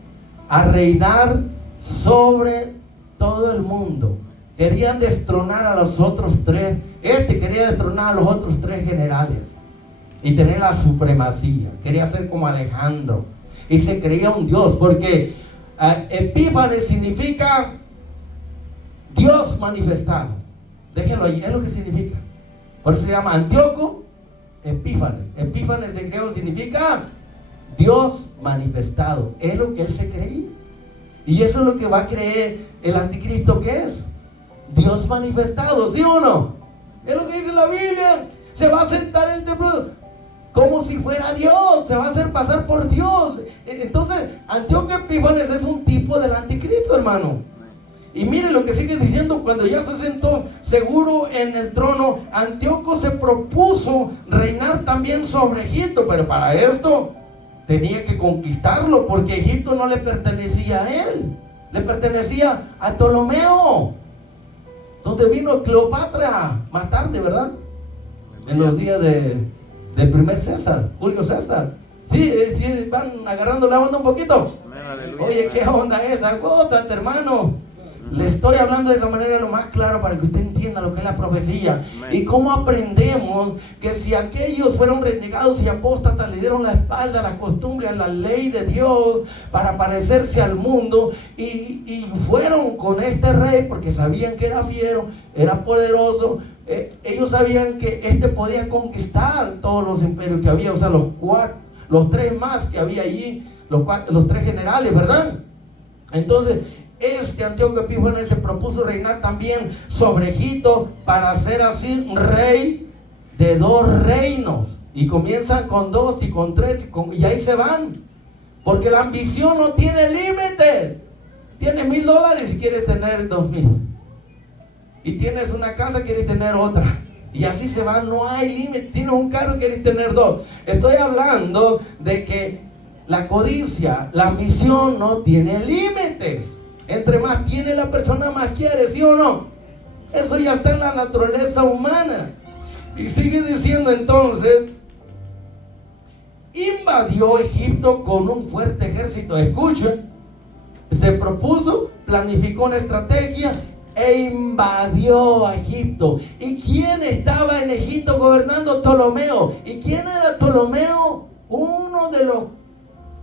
a reinar sobre todo el mundo. Querían destronar a los otros tres. Quería destronar a los otros tres generales y tener la supremacía. Quería ser como Alejandro y se creía un dios, porque Epífanes significa Dios manifestado. Déjenlo ahí, es lo que significa. Por eso se llama Antíoco Epífanes. Epífanes en griego significa Dios manifestado. Es lo que él se creía. Y eso es lo que va a creer el anticristo, que es Dios manifestado, ¿sí o no? Es lo que dice la Biblia. Se va a sentar en el templo como si fuera Dios, se va a hacer pasar por Dios. Entonces, Antíoco Epífanes es un tipo del anticristo, hermano. Y mire lo que sigue diciendo: cuando ya se sentó seguro en el trono, Antíoco se propuso reinar también sobre Egipto, pero para esto tenía que conquistarlo, porque Egipto no le pertenecía a él, le pertenecía a Ptolomeo, donde vino Cleopatra más tarde, ¿verdad? En los días del primer César, Julio César. Sí, van agarrando la onda un poquito. Oye, ¿qué onda esa? Gózate, hermano. Le estoy hablando de esa manera lo más claro para que usted entienda lo que es la profecía. Y cómo aprendemos que si aquellos fueron renegados y apóstatas, le dieron la espalda a la costumbre, a la ley de Dios para parecerse al mundo, y fueron con este rey porque sabían que era fiero, era poderoso. Ellos sabían que este podía conquistar todos los imperios que había, o sea, los tres más que había allí, los tres generales, ¿verdad? Entonces, Antíoco Epífanes se propuso reinar también sobre Egipto para ser así rey de 2 reinos. Y comienzan con 2 y con 3 y ahí se van. Porque la ambición no tiene límite. Tienes $1,000 y quieres tener 2,000. Y tienes una casa y quieres tener otra. Y así se van, no hay límite. Tienes un carro y quieres tener 2. Estoy hablando de que la codicia, la ambición no tiene límites. Entre más tiene la persona, más quiere, ¿sí o no? Eso ya está en la naturaleza humana. Y sigue diciendo entonces: invadió Egipto con un fuerte ejército. Escuchen, se propuso, planificó una estrategia e invadió a Egipto. ¿Y quién estaba en Egipto gobernando? Ptolomeo. ¿Y quién era Ptolomeo? Uno de los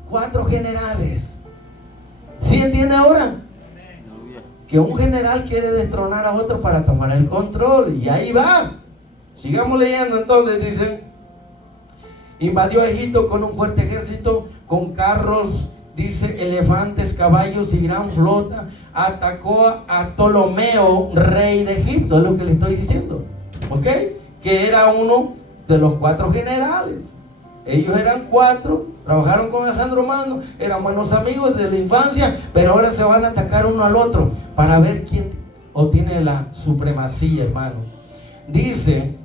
4 generales. ¿Sí entiende ahora? Que un general quiere destronar a otro para tomar el control, y ahí va. Sigamos leyendo entonces. Dicen: invadió a Egipto con un fuerte ejército, con carros, dice, elefantes, caballos y gran flota. Atacó a Ptolomeo, rey de Egipto. Es lo que le estoy diciendo, ¿ok? Que era uno de los 4 generales. Ellos eran 4, trabajaron con Alejandro Magno, eran buenos amigos desde la infancia, pero ahora se van a atacar uno al otro para ver quién obtiene la supremacía, hermano. Dice,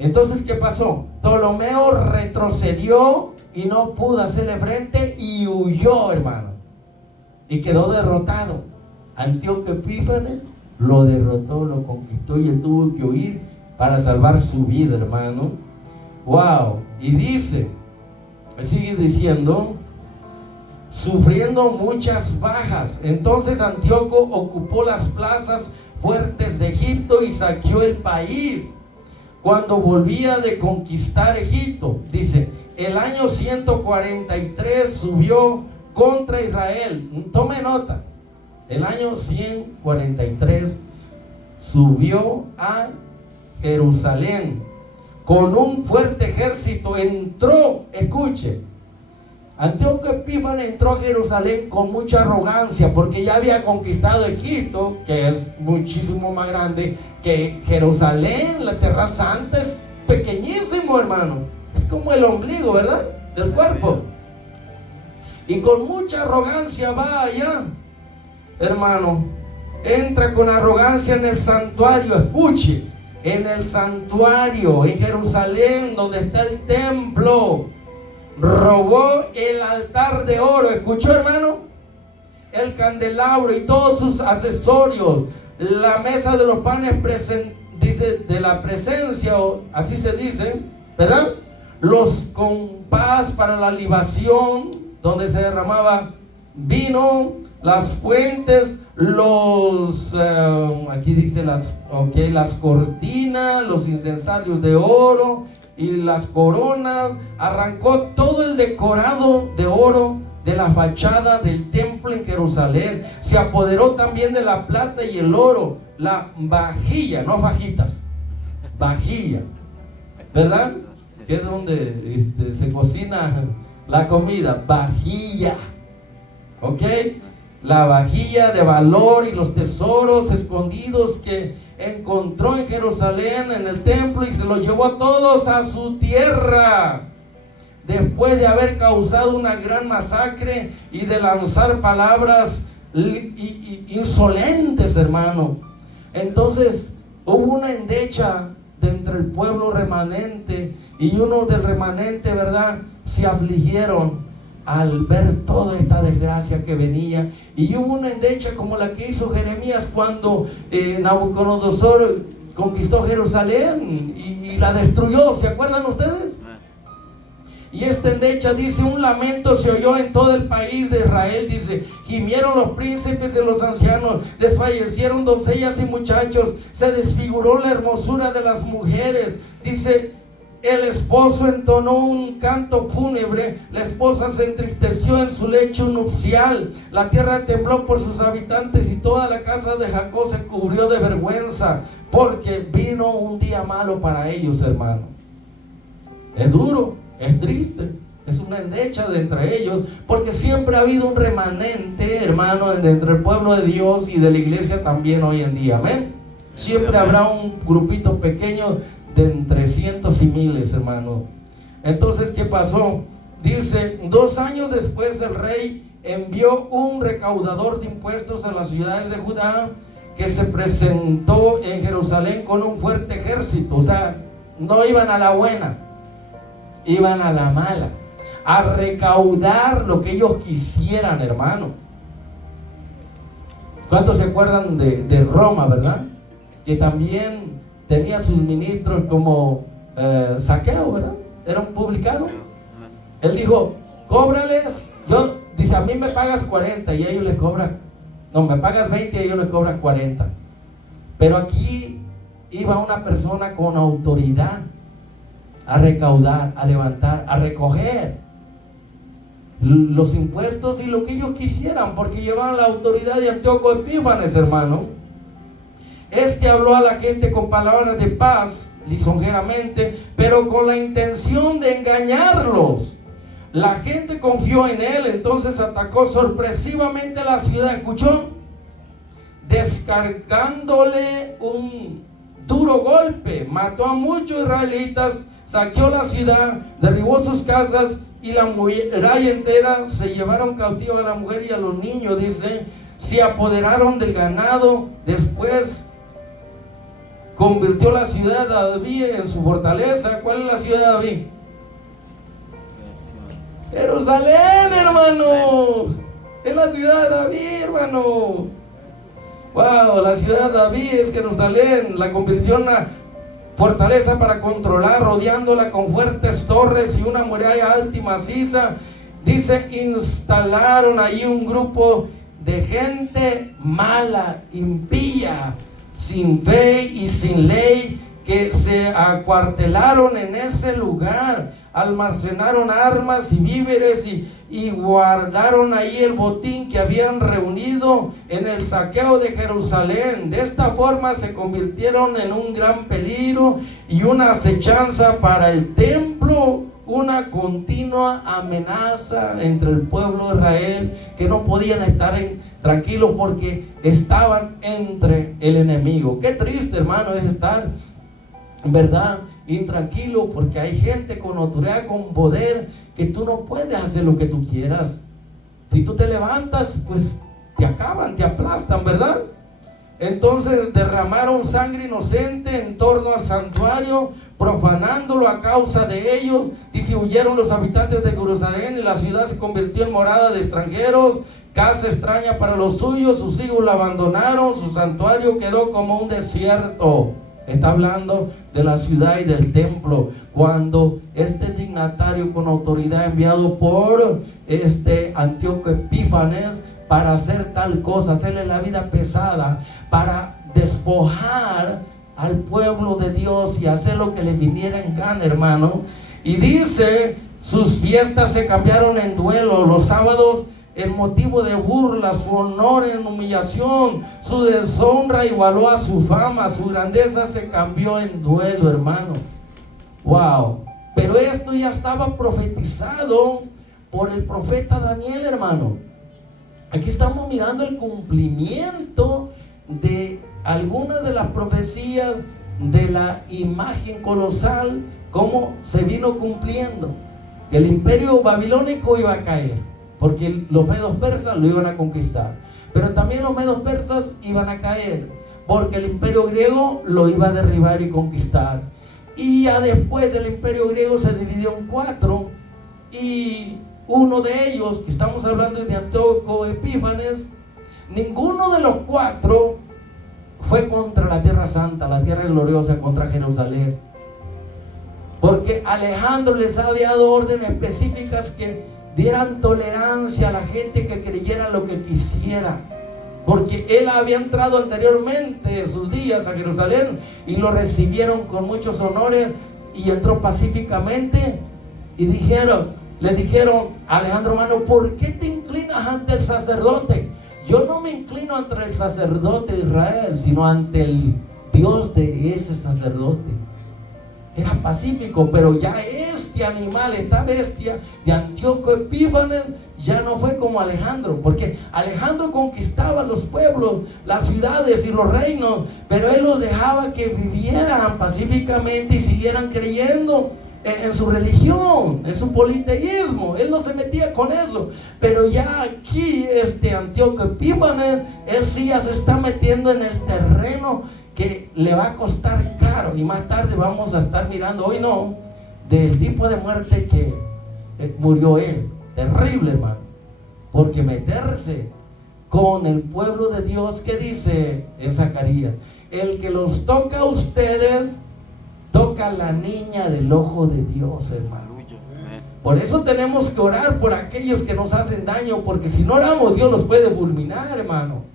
entonces, ¿qué pasó? Ptolomeo retrocedió y no pudo hacerle frente y huyó, hermano, y quedó derrotado. Antíoco Epífanes lo derrotó, lo conquistó, y él tuvo que huir para salvar su vida, hermano. Wow. Y dice, sigue diciendo: sufriendo muchas bajas. Entonces Antíoco ocupó las plazas fuertes de Egipto y saqueó el país. Cuando volvía de conquistar Egipto, dice, el año 143 subió contra Israel. Tome nota, el año 143 subió a Jerusalén con un fuerte ejército. Entró, escuche, Antíoco Epífanes entró a Jerusalén con mucha arrogancia, porque ya había conquistado Egipto, que es muchísimo más grande que Jerusalén. La tierra santa es pequeñísimo, hermano, es como el ombligo, ¿verdad?, del cuerpo. Y con mucha arrogancia va allá, hermano, entra con arrogancia en el santuario. Escuche, en el santuario, en Jerusalén, donde está el templo, robó el altar de oro. ¿Escuchó, hermano? El candelabro y todos sus accesorios, la mesa de los panes dice, de la presencia, o así se dice, ¿verdad? Los compás para la libación, donde se derramaba vino, las fuentes, aquí dice las cortinas, los incensarios de oro y las coronas. Arrancó todo el decorado de oro de la fachada del templo en Jerusalén. Se apoderó también de la plata y el oro, la vajilla, no fajitas, vajilla, ¿verdad? Que es donde se cocina la comida, vajilla, ¿ok? La vajilla de valor y los tesoros escondidos que encontró en Jerusalén, en el templo, y se los llevó todos a su tierra. Después de haber causado una gran masacre y de lanzar palabras insolentes, hermano. Entonces hubo una endecha de entre el pueblo remanente, y uno del remanente, ¿verdad?, se afligieron al ver toda esta desgracia que venía. Y hubo una endecha como la que hizo Jeremías cuando Nabucodonosor conquistó Jerusalén y la destruyó. ¿Se acuerdan ustedes? Y esta endecha dice: un lamento se oyó en todo el país de Israel, dice, gimieron los príncipes de los ancianos, desfallecieron doncellas y muchachos, se desfiguró la hermosura de las mujeres, dice, el esposo entonó un canto fúnebre, la esposa se entristeció en su lecho nupcial, la tierra tembló por sus habitantes y toda la casa de Jacob se cubrió de vergüenza, porque vino un día malo para ellos, hermano. Es duro, es triste, es una endecha de entre ellos, porque siempre ha habido un remanente, hermano, entre el pueblo de Dios y de la iglesia también hoy en día, amén. Siempre habrá un grupito pequeño de entre cientos y miles, hermano. Entonces, ¿qué pasó? Dice, 2 años después el rey envió un recaudador de impuestos a las ciudades de Judá, que se presentó en Jerusalén con un fuerte ejército. O sea, no iban a la buena, iban a la mala, a recaudar lo que ellos quisieran, hermano. ¿Cuántos se acuerdan de Roma, verdad? Que también tenía sus ministros como Saqueo, ¿verdad? Era un publicano. Él dijo, cóbrales, dice, a mí me pagas 40 y a ellos les cobran, no, me pagas 20 y a ellos les cobran 40. Pero aquí iba una persona con autoridad a recaudar, a levantar, a recoger los impuestos y lo que ellos quisieran, porque llevaban la autoridad de Antíoco Epífanes, hermano. Este habló a la gente con palabras de paz, lisonjeramente, pero con la intención de engañarlos. La gente confió en él, entonces atacó sorpresivamente la ciudad, ¿escuchó? Descargándole un duro golpe, mató a muchos israelitas, saqueó la ciudad, derribó sus casas y la muralla entera, se llevaron cautiva a la mujer y a los niños, dice, se apoderaron del ganado, después convirtió la ciudad de David en su fortaleza. ¿Cuál es la ciudad de David? Jerusalén, hermano. Es la ciudad de David, hermano. Wow, la ciudad de David es Jerusalén. La convirtió en una fortaleza para controlar, rodeándola con fuertes torres y una muralla alta y maciza. Dice, instalaron ahí un grupo de gente mala, impía, sin fe y sin ley, que se acuartelaron en ese lugar, almacenaron armas y víveres y guardaron ahí el botín que habían reunido en el saqueo de Jerusalén. De esta forma se convirtieron en un gran peligro y una acechanza para el templo, una continua amenaza entre el pueblo de Israel, que no podían estar tranquilos porque estaban entre el enemigo. Qué triste, hermano, es estar, ¿verdad?, intranquilo, porque hay gente con autoridad, con poder, que tú no puedes hacer lo que tú quieras. Si tú te levantas, pues te acaban, te aplastan, ¿verdad? Entonces derramaron sangre inocente en torno al santuario, profanándolo a causa de ellos. Dice, huyeron los habitantes de Jerusalén y la ciudad se convirtió en morada de extranjeros, casa extraña para los suyos. Sus hijos la abandonaron, su santuario quedó como un desierto. Está hablando de la ciudad y del templo, cuando este dignatario con autoridad enviado por Antíoco Epífanes para hacer tal cosa, hacerle la vida pesada, para despojar al pueblo de Dios y hacer lo que le viniera en gana, hermano. Y dice, sus fiestas se cambiaron en duelo, los sábados el motivo de burla, su honor en humillación, su deshonra igualó a su fama, su grandeza se cambió en duelo, hermano. Wow. Pero esto ya estaba profetizado por el profeta Daniel, hermano. Aquí estamos mirando el cumplimiento de algunas de las profecías de la imagen colosal, cómo se vino cumpliendo. El imperio babilónico iba a caer, porque los medos persas lo iban a conquistar. Pero también los medos persas iban a caer, porque el imperio griego lo iba a derribar y conquistar. Y ya después del imperio griego se dividió en 4, y uno de ellos, que estamos hablando de Antíoco Epífanes, ninguno de los 4 fue contra la tierra santa, la tierra gloriosa, contra Jerusalén. Porque Alejandro les había dado órdenes específicas que dieran tolerancia a la gente que creyera lo que quisiera. Porque él había entrado anteriormente en sus días a Jerusalén y lo recibieron con muchos honores y entró pacíficamente. Y le dijeron a Alejandro Magno: ¿por qué te inclinas ante el sacerdote? Yo no me inclino ante el sacerdote de Israel, sino ante el Dios de ese sacerdote. Era pacífico, pero ya este animal, esta bestia de Antíoco Epífanes, ya no fue como Alejandro, porque Alejandro conquistaba los pueblos, las ciudades y los reinos, pero él los dejaba que vivieran pacíficamente y siguieran creyendo en su religión, en su politeísmo. Él no se metía con eso. Pero ya aquí Antíoco Epífanes, él sí ya se está metiendo en el terreno que le va a costar caro, y más tarde vamos a estar mirando, hoy no, del tipo de muerte que murió él. Terrible, hermano, porque meterse con el pueblo de Dios, que dice en Zacarías: el que los toca a ustedes toca a la niña del ojo de Dios, hermano. Por eso tenemos que orar por aquellos que nos hacen daño, porque si no oramos, Dios los puede fulminar, hermano.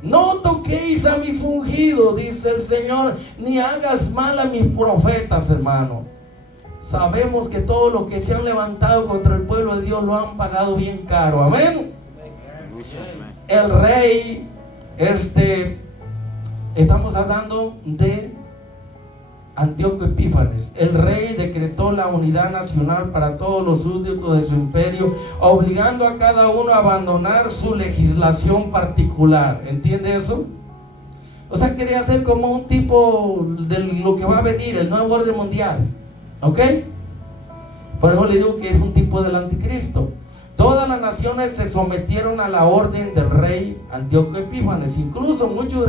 No toquéis a mis ungidos, dice el Señor, ni hagas mal a mis profetas, hermano. Sabemos que todos los que se han levantado contra el pueblo de Dios lo han pagado bien caro. Amén. El rey, estamos hablando de Antíoco Epífanes. El rey decretó la unidad nacional para todos los súbditos de su imperio, obligando a cada uno a abandonar su legislación particular. ¿Entiende eso? O sea, quería hacer como un tipo de lo que va a venir, el nuevo orden mundial. ¿Ok? Por eso le digo que es un tipo del anticristo. Todas las naciones se sometieron a la orden del rey Antíoco Epífanes. Incluso muchos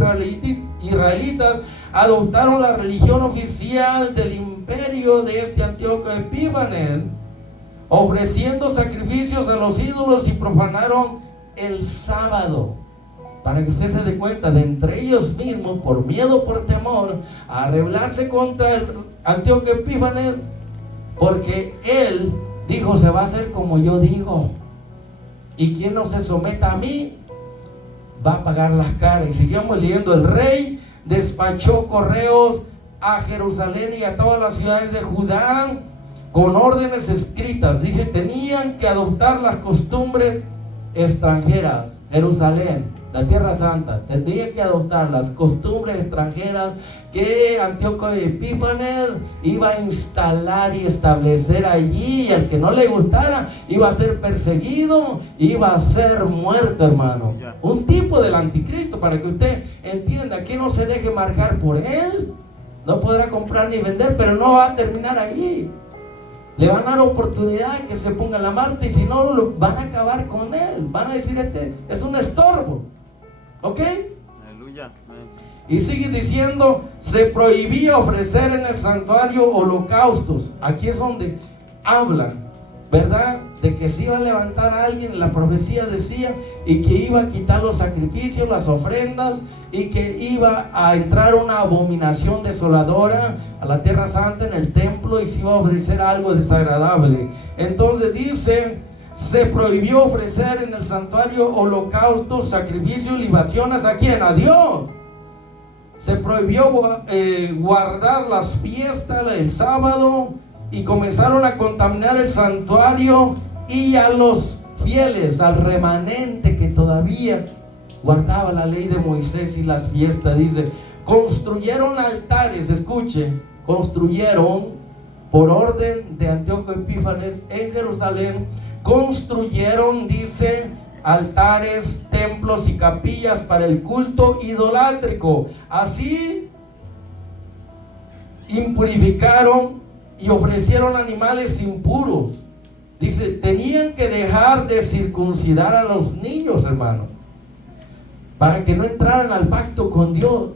israelitas adoptaron la religión oficial del imperio de Antíoco Epífanes, ofreciendo sacrificios a los ídolos, y profanaron el sábado. Para que usted se dé cuenta, de entre ellos mismos, por miedo, por temor, a rebelarse contra el Antíoco Epífanes, porque él dijo: se va a hacer como yo digo, y quien no se someta a mí va a pagar las caras. Y seguimos leyendo: el rey despachó correos a Jerusalén y a todas las ciudades de Judá con órdenes escritas. Dice, tenían que adoptar las costumbres extranjeras. Jerusalén, la tierra santa, tendría que adoptar las costumbres extranjeras que Antíoco Epífanes iba a instalar y establecer allí, y al que no le gustara iba a ser perseguido, iba a ser muerto, hermano. Un tipo del anticristo, para que usted entienda, que no se deje marcar por él. No podrá comprar ni vender, pero no va a terminar allí. Le van a dar oportunidad de que se ponga la marcha, y si no, van a acabar con él. Van a decir, este es un estorbo. ¿Ok? Aleluya. Y sigue diciendo, se prohibía ofrecer en el santuario holocaustos. Aquí es donde hablan, ¿verdad? De que se iba a levantar a alguien, la profecía decía, y que iba a quitar los sacrificios, las ofrendas, y que iba a entrar una abominación desoladora a la tierra santa en el templo, y se iba a ofrecer algo desagradable. Entonces dice, se prohibió ofrecer en el santuario holocaustos, sacrificios, libaciones. ¿A quién? A Dios. Se prohibió guardar las fiestas el sábado, y comenzaron a contaminar el santuario y a los fieles, al remanente que todavía guardaba la ley de Moisés y las fiestas. Dice, construyeron altares, escuche, construyeron por orden de Antíoco Epífanes en Jerusalén, construyeron, dice, altares, templos y capillas para el culto idolátrico. Así impurificaron y ofrecieron animales impuros. Dice, tenían que dejar de circuncidar a los niños, hermano. para que no entraran al pacto con Dios.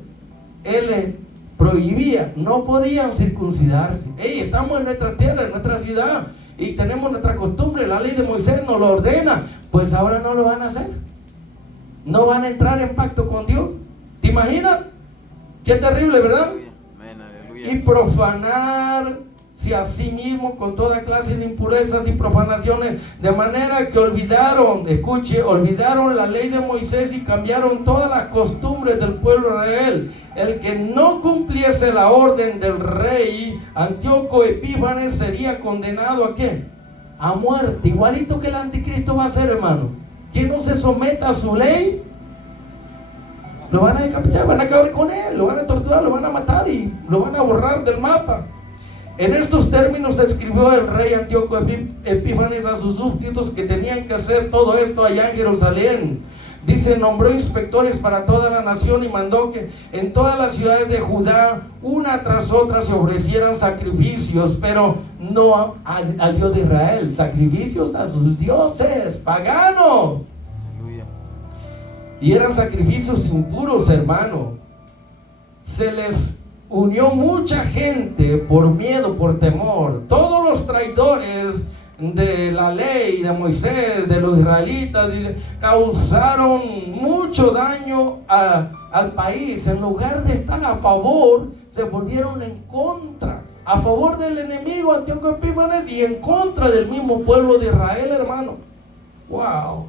Él les prohibía, no podían circuncidarse. Hey, estamos en nuestra tierra, en nuestra ciudad, y tenemos nuestra costumbre, la ley de Moisés nos lo ordena. Pues ahora no lo van a hacer. No van a entrar en pacto con Dios. ¿Te imaginas? Qué terrible, ¿verdad? Y profanarse a sí mismo con toda clase de impurezas y profanaciones, de manera que olvidaron la ley de Moisés y cambiaron todas las costumbres del pueblo de Israel. El que no cumpliese la orden del rey Antíoco Epífanes sería condenado ¿a qué? A muerte, igualito que el anticristo va a ser, hermano. Quien no se someta a su ley, lo van a decapitar, van a acabar con él, lo van a torturar, lo van a matar y lo van a borrar del mapa. En estos términos escribió el rey Antíoco Epífanes a sus súbditos que tenían que hacer todo esto allá en Jerusalén. Dice, nombró inspectores para toda la nación y mandó que en todas las ciudades de Judá, una tras otra, se ofrecieran sacrificios, pero no al Dios de Israel, sacrificios a sus dioses paganos. Y eran sacrificios impuros, hermano. Se les unió mucha gente por miedo, por temor. Todos los traidores de la ley de Moisés, de los israelitas, causaron mucho daño al país. En lugar de estar a favor, se volvieron en contra. A favor del enemigo Antíoco Epífanes y en contra del mismo pueblo de Israel, hermano. Wow.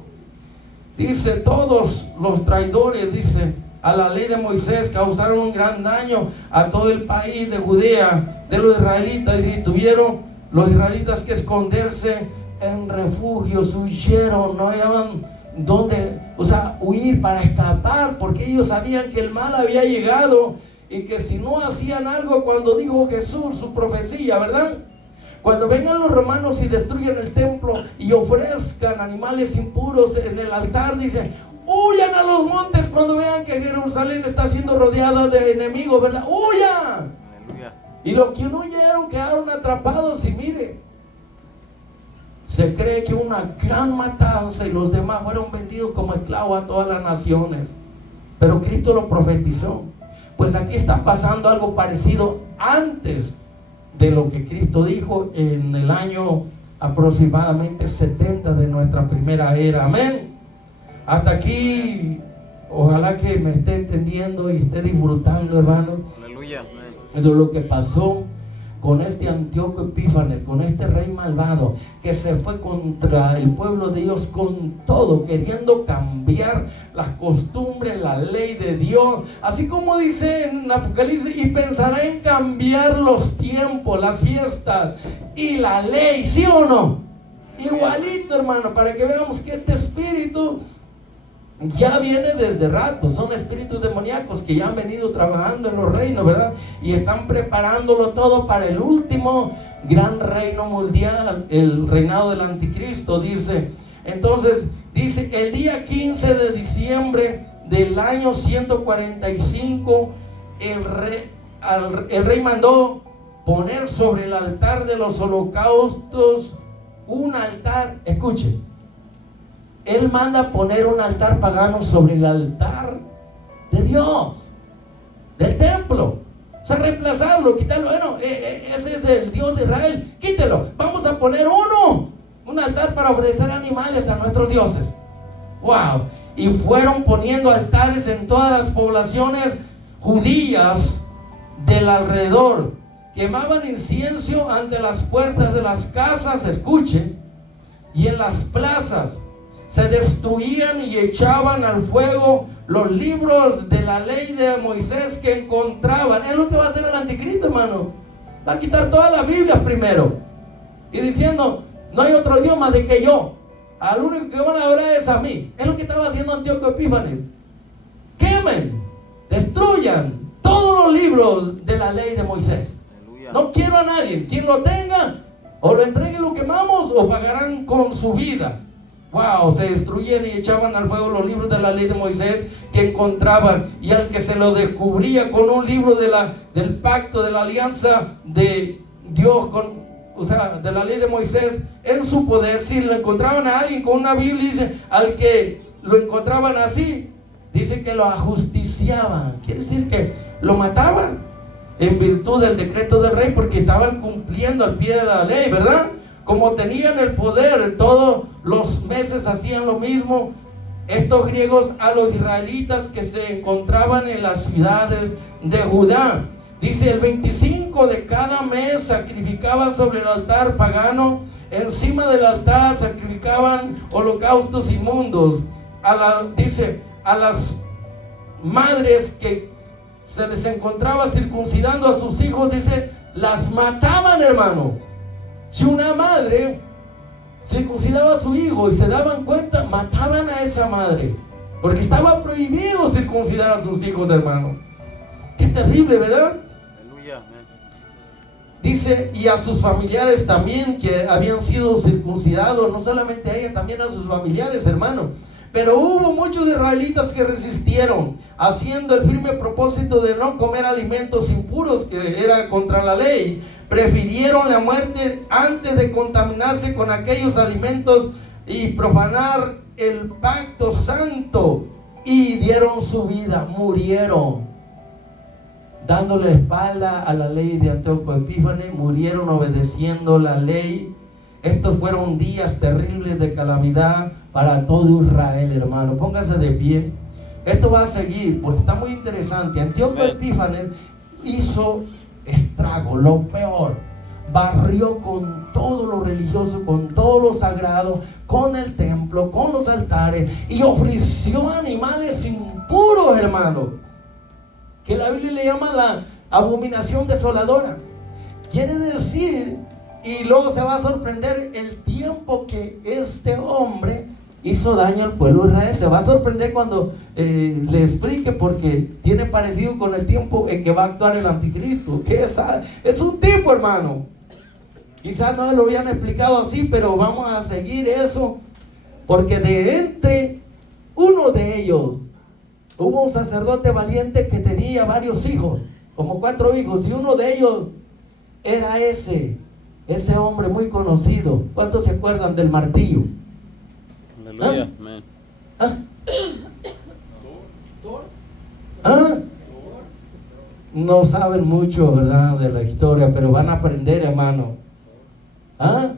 Dice, todos los traidores, dice, a la ley de Moisés causaron un gran daño a todo el país de Judea, de los israelitas, y tuvieron los israelitas que esconderse en refugios, huyeron, no hallaban dónde, huir para escapar, porque ellos sabían que el mal había llegado y que si no hacían algo cuando dijo Jesús su profecía, ¿verdad? Cuando vengan los romanos y destruyan el templo y ofrezcan animales impuros en el altar, dice, huyan a los montes cuando vean que Jerusalén está siendo rodeada de enemigos, ¿verdad? ¡Huyan! Aleluya. Y los que no huyeron quedaron atrapados y mire, se cree que una gran matanza y los demás fueron vendidos como esclavos a todas las naciones. Pero Cristo lo profetizó. Pues aquí está pasando algo parecido antes de lo que Cristo dijo en el año aproximadamente 70 de nuestra primera era. Amén. Hasta aquí, ojalá que me esté entendiendo y esté disfrutando, hermano. Aleluya. Eso es lo que pasó con este Antíoco Epífanes, con este rey malvado que se fue contra el pueblo de Dios con todo, queriendo cambiar las costumbres, la ley de Dios, así como dice en Apocalipsis, y pensará en cambiar los tiempos, las fiestas y la ley, ¿sí o no? Igualito, hermano, para que veamos que este espíritu ya viene desde rato. Son espíritus demoníacos que ya han venido trabajando en los reinos, ¿verdad? Y están preparándolo todo para el último gran reino mundial, el reinado del anticristo, dice. Entonces, dice, el día 15 de diciembre del año 145, el rey mandó poner sobre el altar de los holocaustos un altar, escuche. Él manda poner un altar pagano sobre el altar de Dios, del templo. O sea, reemplazarlo, quitarlo. Bueno, ese es el Dios de Israel, quítelo. Vamos a poner un altar para ofrecer animales a nuestros dioses. Wow. Y fueron poniendo altares en todas las poblaciones judías del alrededor. Quemaban incienso ante las puertas de las casas, escuchen, y en las plazas. Se destruían y echaban al fuego los libros de la ley de Moisés que encontraban. Es lo que va a hacer el anticristo, hermano. Va a quitar todas las Biblias primero. Y diciendo, no hay otro Dios más de que yo. Al único que van a adorar es a mí. Es lo que estaba haciendo Antíoco Epífanes. Quemen, destruyan todos los libros de la ley de Moisés. Aleluya. No quiero a nadie. Quien lo tenga, o lo entreguen y lo quemamos, o pagarán con su vida. Wow, se destruían y echaban al fuego los libros de la ley de Moisés que encontraban, y al que se lo descubría con un libro del pacto, de la alianza de Dios, de la ley de Moisés en su poder, si lo encontraban a alguien con una Biblia, dice, al que lo encontraban así, dice que lo ajusticiaban. Quiere decir que lo mataban en virtud del decreto del rey, porque estaban cumpliendo al pie de la ley, ¿verdad? Como tenían el poder, todos los meses hacían lo mismo. Estos griegos a los israelitas que se encontraban en las ciudades de Judá. Dice, el 25 de cada mes sacrificaban sobre el altar pagano. Encima del altar sacrificaban holocaustos inmundos. Dice, a las madres que se les encontraba circuncidando a sus hijos, dice, las mataban, hermano. Si una madre circuncidaba a su hijo y se daban cuenta, mataban a esa madre, porque estaba prohibido circuncidar a sus hijos, hermano. Qué terrible, ¿verdad? Aleluya. Dice, y a sus familiares también, que habían sido circuncidados, no solamente a ella, también a sus familiares, hermano. Pero hubo muchos israelitas que resistieron, haciendo el firme propósito de no comer alimentos impuros, que era contra la ley. Prefirieron la muerte antes de contaminarse con aquellos alimentos y profanar el pacto santo, y dieron su vida, murieron, dándole espalda a la ley de Antíoco Epífanes, murieron obedeciendo la ley. Estos fueron días terribles de calamidad para todo Israel, hermano. Póngase de pie. Esto va a seguir, porque está muy interesante. Antíoco Epífanes hizo estrago, lo peor. Barrió con todo lo religioso, con todo lo sagrado, con el templo, con los altares, y ofreció animales impuros, hermano, que la Biblia le llama la abominación desoladora. Quiere decir, y luego se va a sorprender el tiempo que este hombre hizo daño al pueblo de Israel. Se va a sorprender cuando le explique, porque tiene parecido con el tiempo en que va a actuar el anticristo, que es un tipo, hermano. Quizás no lo habían explicado así, pero vamos a seguir eso, porque de entre uno de ellos hubo un sacerdote valiente que tenía varios hijos, como 4 hijos, y uno de ellos era ese hombre muy conocido. ¿Cuántos se acuerdan del martillo? Aleluya. ¿Ah? ¿Ah? No saben mucho, ¿verdad?, de la historia, pero van a aprender, hermano. ¿Ah?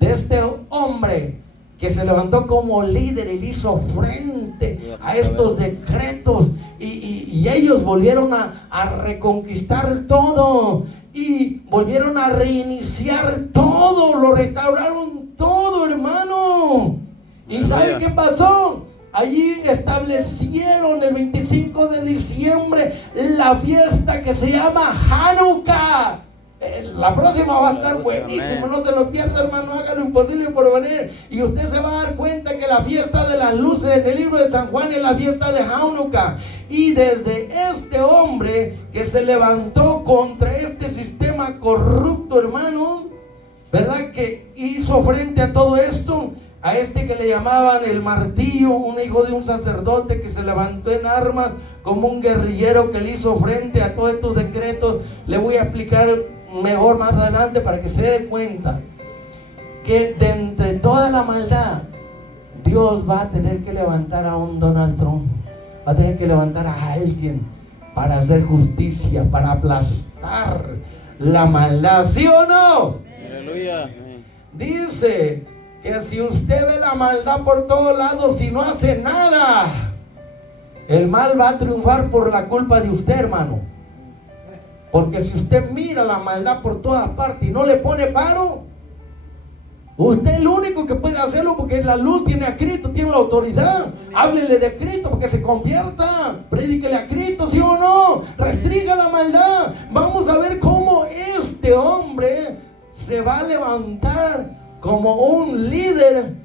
De este hombre que se levantó como líder y le hizo frente a estos decretos, y ellos volvieron a reconquistar todo, y volvieron a reiniciar todo, lo restauraron todo, hermano. ¿Y sabe qué pasó? Allí establecieron el 25 de diciembre la fiesta que se llama Hanukkah. La próxima va a estar buenísima, no se lo pierda, hermano. Haga lo imposible por venir, y usted se va a dar cuenta que la fiesta de las luces en el libro de San Juan es la fiesta de Hanukkah. Y desde este hombre que se levantó contra este sistema corrupto, hermano, ¿verdad?, que hizo frente a todo esto, a este que le llamaban el martillo, un hijo de un sacerdote que se levantó en armas como un guerrillero que le hizo frente a todos estos decretos. Le voy a explicar mejor más adelante para que se dé cuenta que de entre toda la maldad, Dios va a tener que levantar a un Donald Trump, va a tener que levantar a alguien para hacer justicia, para aplastar la maldad, ¿sí o no? Aleluya. Dice que si usted ve la maldad por todos lados y no hace nada, el mal va a triunfar por la culpa de usted, hermano. Porque si usted mira la maldad por todas partes y no le pone paro, usted es el único que puede hacerlo, porque la luz tiene a Cristo, tiene la autoridad. Háblele de Cristo porque se convierta, predíquele a Cristo, ¿sí o no? Restringa la maldad. Vamos a ver cómo este hombre se va a levantar como un líder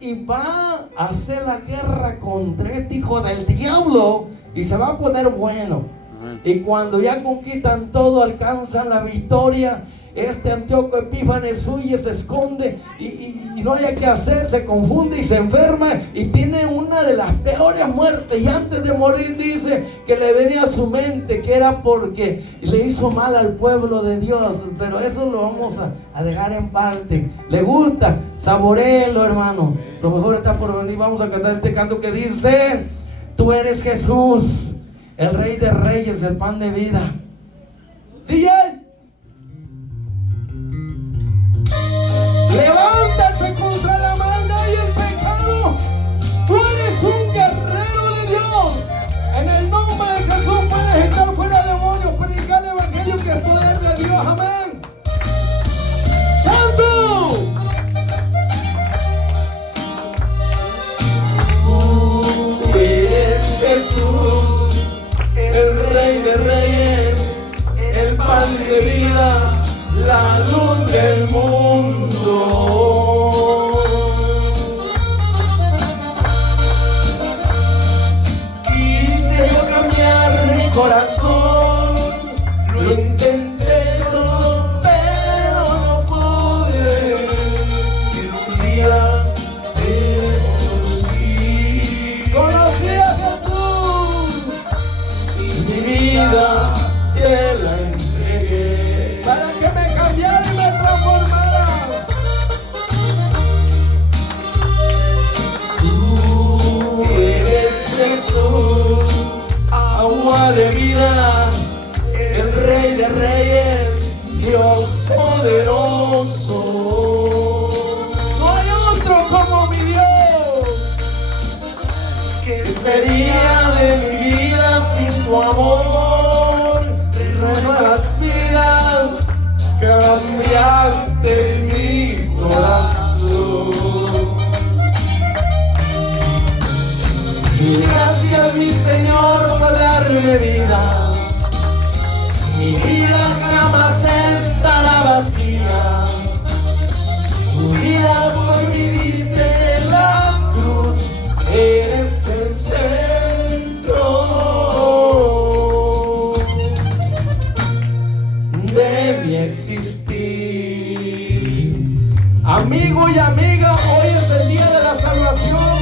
y va a hacer la guerra contra este hijo del diablo, y se va a poner bueno. Y cuando ya conquistan todo, alcanzan la victoria, este Antíoco Epífanes huye, se esconde, y no hay qué hacer, se confunde y se enferma, y tiene una de las peores muertes. Y antes de morir dice que le venía a su mente que era porque le hizo mal al pueblo de Dios. Pero eso lo vamos a dejar en parte. ¿Le gusta? Saboréelo, hermano. Lo mejor está por venir. Vamos a cantar este canto que dice: Tú eres Jesús, el Rey de Reyes, el pan de vida. DJ, levántate contra la maldad y el pecado. Tú eres un guerrero de Dios. En el nombre de Jesús puedes echar fuera demonios, predicar el evangelio que es poder de Dios. Amén. ¡Santo! Tú eres Jesús, el Rey de Reyes, el pan de vida, la luz del mundo. Quise yo cambiar mi corazón, lo intenté todo, pero no pude. Pero un día te conocí. Conocí a Jesús. Mi vida te la entregué Para que me cambiara y me transformara. Tú eres Jesús, agua de vida, el Rey de Reyes, Dios poderoso. No hay otro como mi Dios. ¿Qué sería de mi vida sin tu amor? De nuevas vidas cambiaste mi corazón. Y gracias, mi Señor, por darme vida. Mi vida jamás estará vacía. Tu vida por mí diste en la cruz. Eres el centro de mi existir. Amigo y amiga, hoy es el día de la salvación.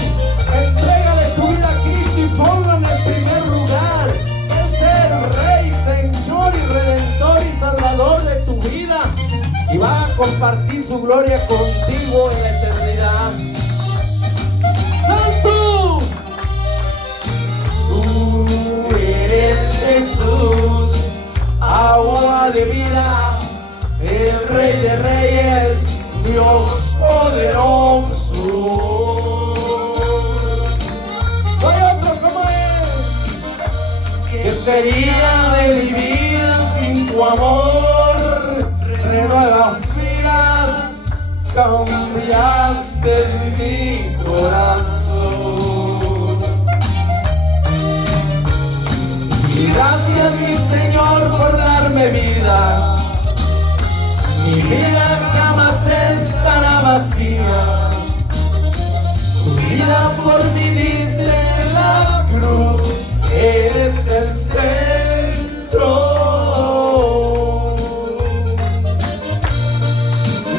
Entrégale tu vida a Cristo y ponlo en el primer lugar. Él es el Rey, Señor y Redentor y Salvador de tu vida. Y va a compartir su gloria contigo en la eternidad. ¡Santo! Tú eres Jesús, agua de vida, el Rey de Reyes, Dios poderoso. No hay otro como Él. ¿Qué sería de mi vida sin tu amor? Renuevas vidas, cambiaste mi corazón. Y gracias, mi Señor, por darme vida. Mi vida jamás estará vacía. Tu vida por mí diste en la cruz. Eres el centro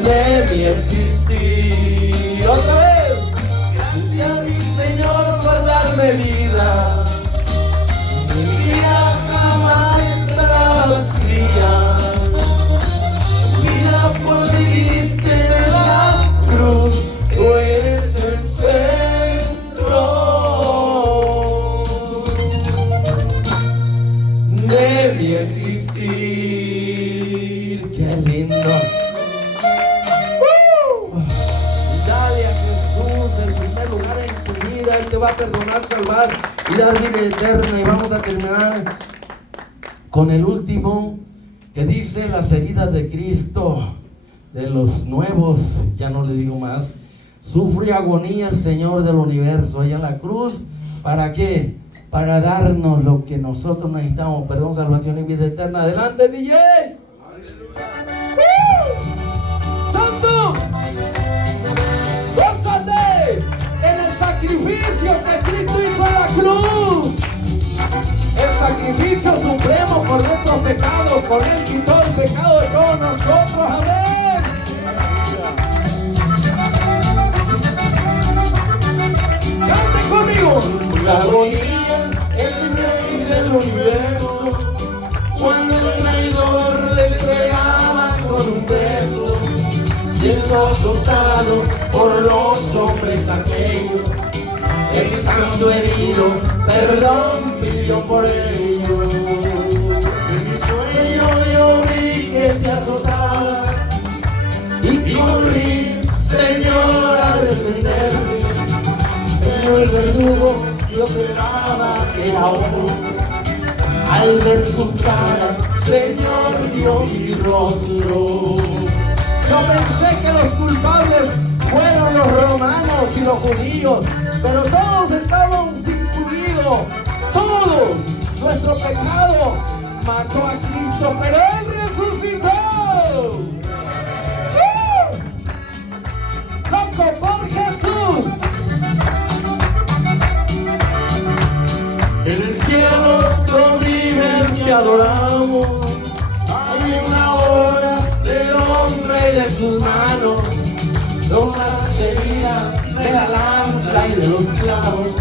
de mi existir. Otra vez. Gracias, mi Señor, por darme vida. Mi vida jamás estará vacía. Tu vida por mí diste en la cruz. Tú eres el centro de mi existir. Qué lindo. Dale a Jesús el primer lugar en tu vida. Él te va a perdonar, salvar y dar vida eterna. Y vamos a terminar con el último que dice: las heridas de Cristo, de los nuevos, ya no le digo más. Sufre agonía el Señor del universo allá en la cruz. ¿Para qué? Para darnos lo que nosotros necesitamos: perdón, salvación y vida eterna. Adelante, DJ. ¡Santo! ¡Gózate en el sacrificio que Cristo hizo en la cruz! El sacrificio supremo por nuestros pecados. Con Él quitó el pecado de todos nosotros. ¡Amén! ¡Cante conmigo! La agonía, el Rey del universo, cuando el traidor le entregaba con un beso, siendo azotado por los hombres aquellos, el santo herido, perdón pidió por ellos. En mi sueño yo vi que te azotaba y corrí, Señor, a defenderme. Pero el verdugo yo esperaba que ahora, al ver su cara, Señor, dio mi rostro. Yo pensé que los culpables fueron los romanos y los judíos, pero todos estábamos incluidos. Todos. Nuestro pecado mató a Cristo, pero Él resucitó. ¡Loco por Jesús! En el cielo todos viven y adoramos. Hay una hora del hombre y de sus manos. Son las heridas de la lanza y de los clavos.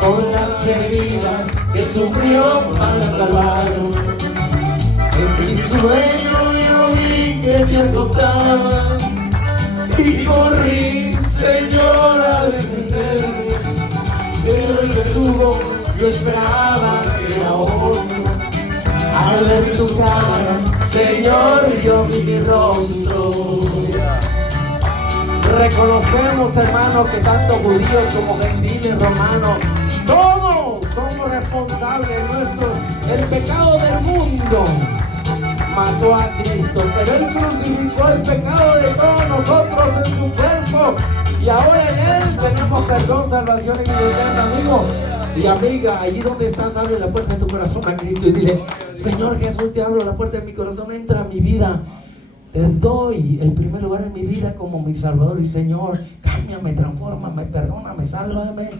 Son las heridas que sufrió para salvarnos. En mi sueño yo vi que te azotaba y corrí, Señor, a defenderme. Pero el verdugo yo esperaba que ahora, al ver tu cara, Señor, yo vi mi rostro. Reconocemos, hermanos, que tanto judíos como gentiles, romanos, todos somos responsables nuestros. El pecado del mundo mató a Cristo, pero Él crucificó el pecado de todos nosotros en su cuerpo. Y ahora en Él tenemos perdón, salvación y vida eterna, amigo y amiga. Allí donde estás, abre la puerta de tu corazón a Cristo y dile: Señor Jesús, te abro la puerta de mi corazón, entra a mi vida. Te doy el primer lugar en mi vida como mi Salvador y Señor. Cámbiame, transfórmame, perdóname, sálvame.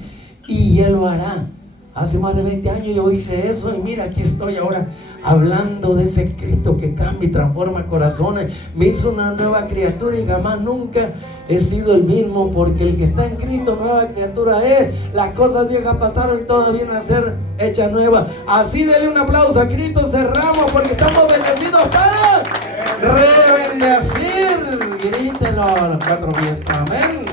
Y Él lo hará. Hace más de 20 años yo hice eso y mira, aquí estoy ahora hablando de ese Cristo que cambia y transforma corazones. Me hizo una nueva criatura y jamás nunca he sido el mismo, porque el que está en Cristo nueva criatura es. Las cosas viejas pasaron y todas vienen a ser hechas nuevas. Así denle un aplauso a Cristo, cerramos porque estamos bendecidos para rebendecir. Grítelo a los 4 vientos. Amén.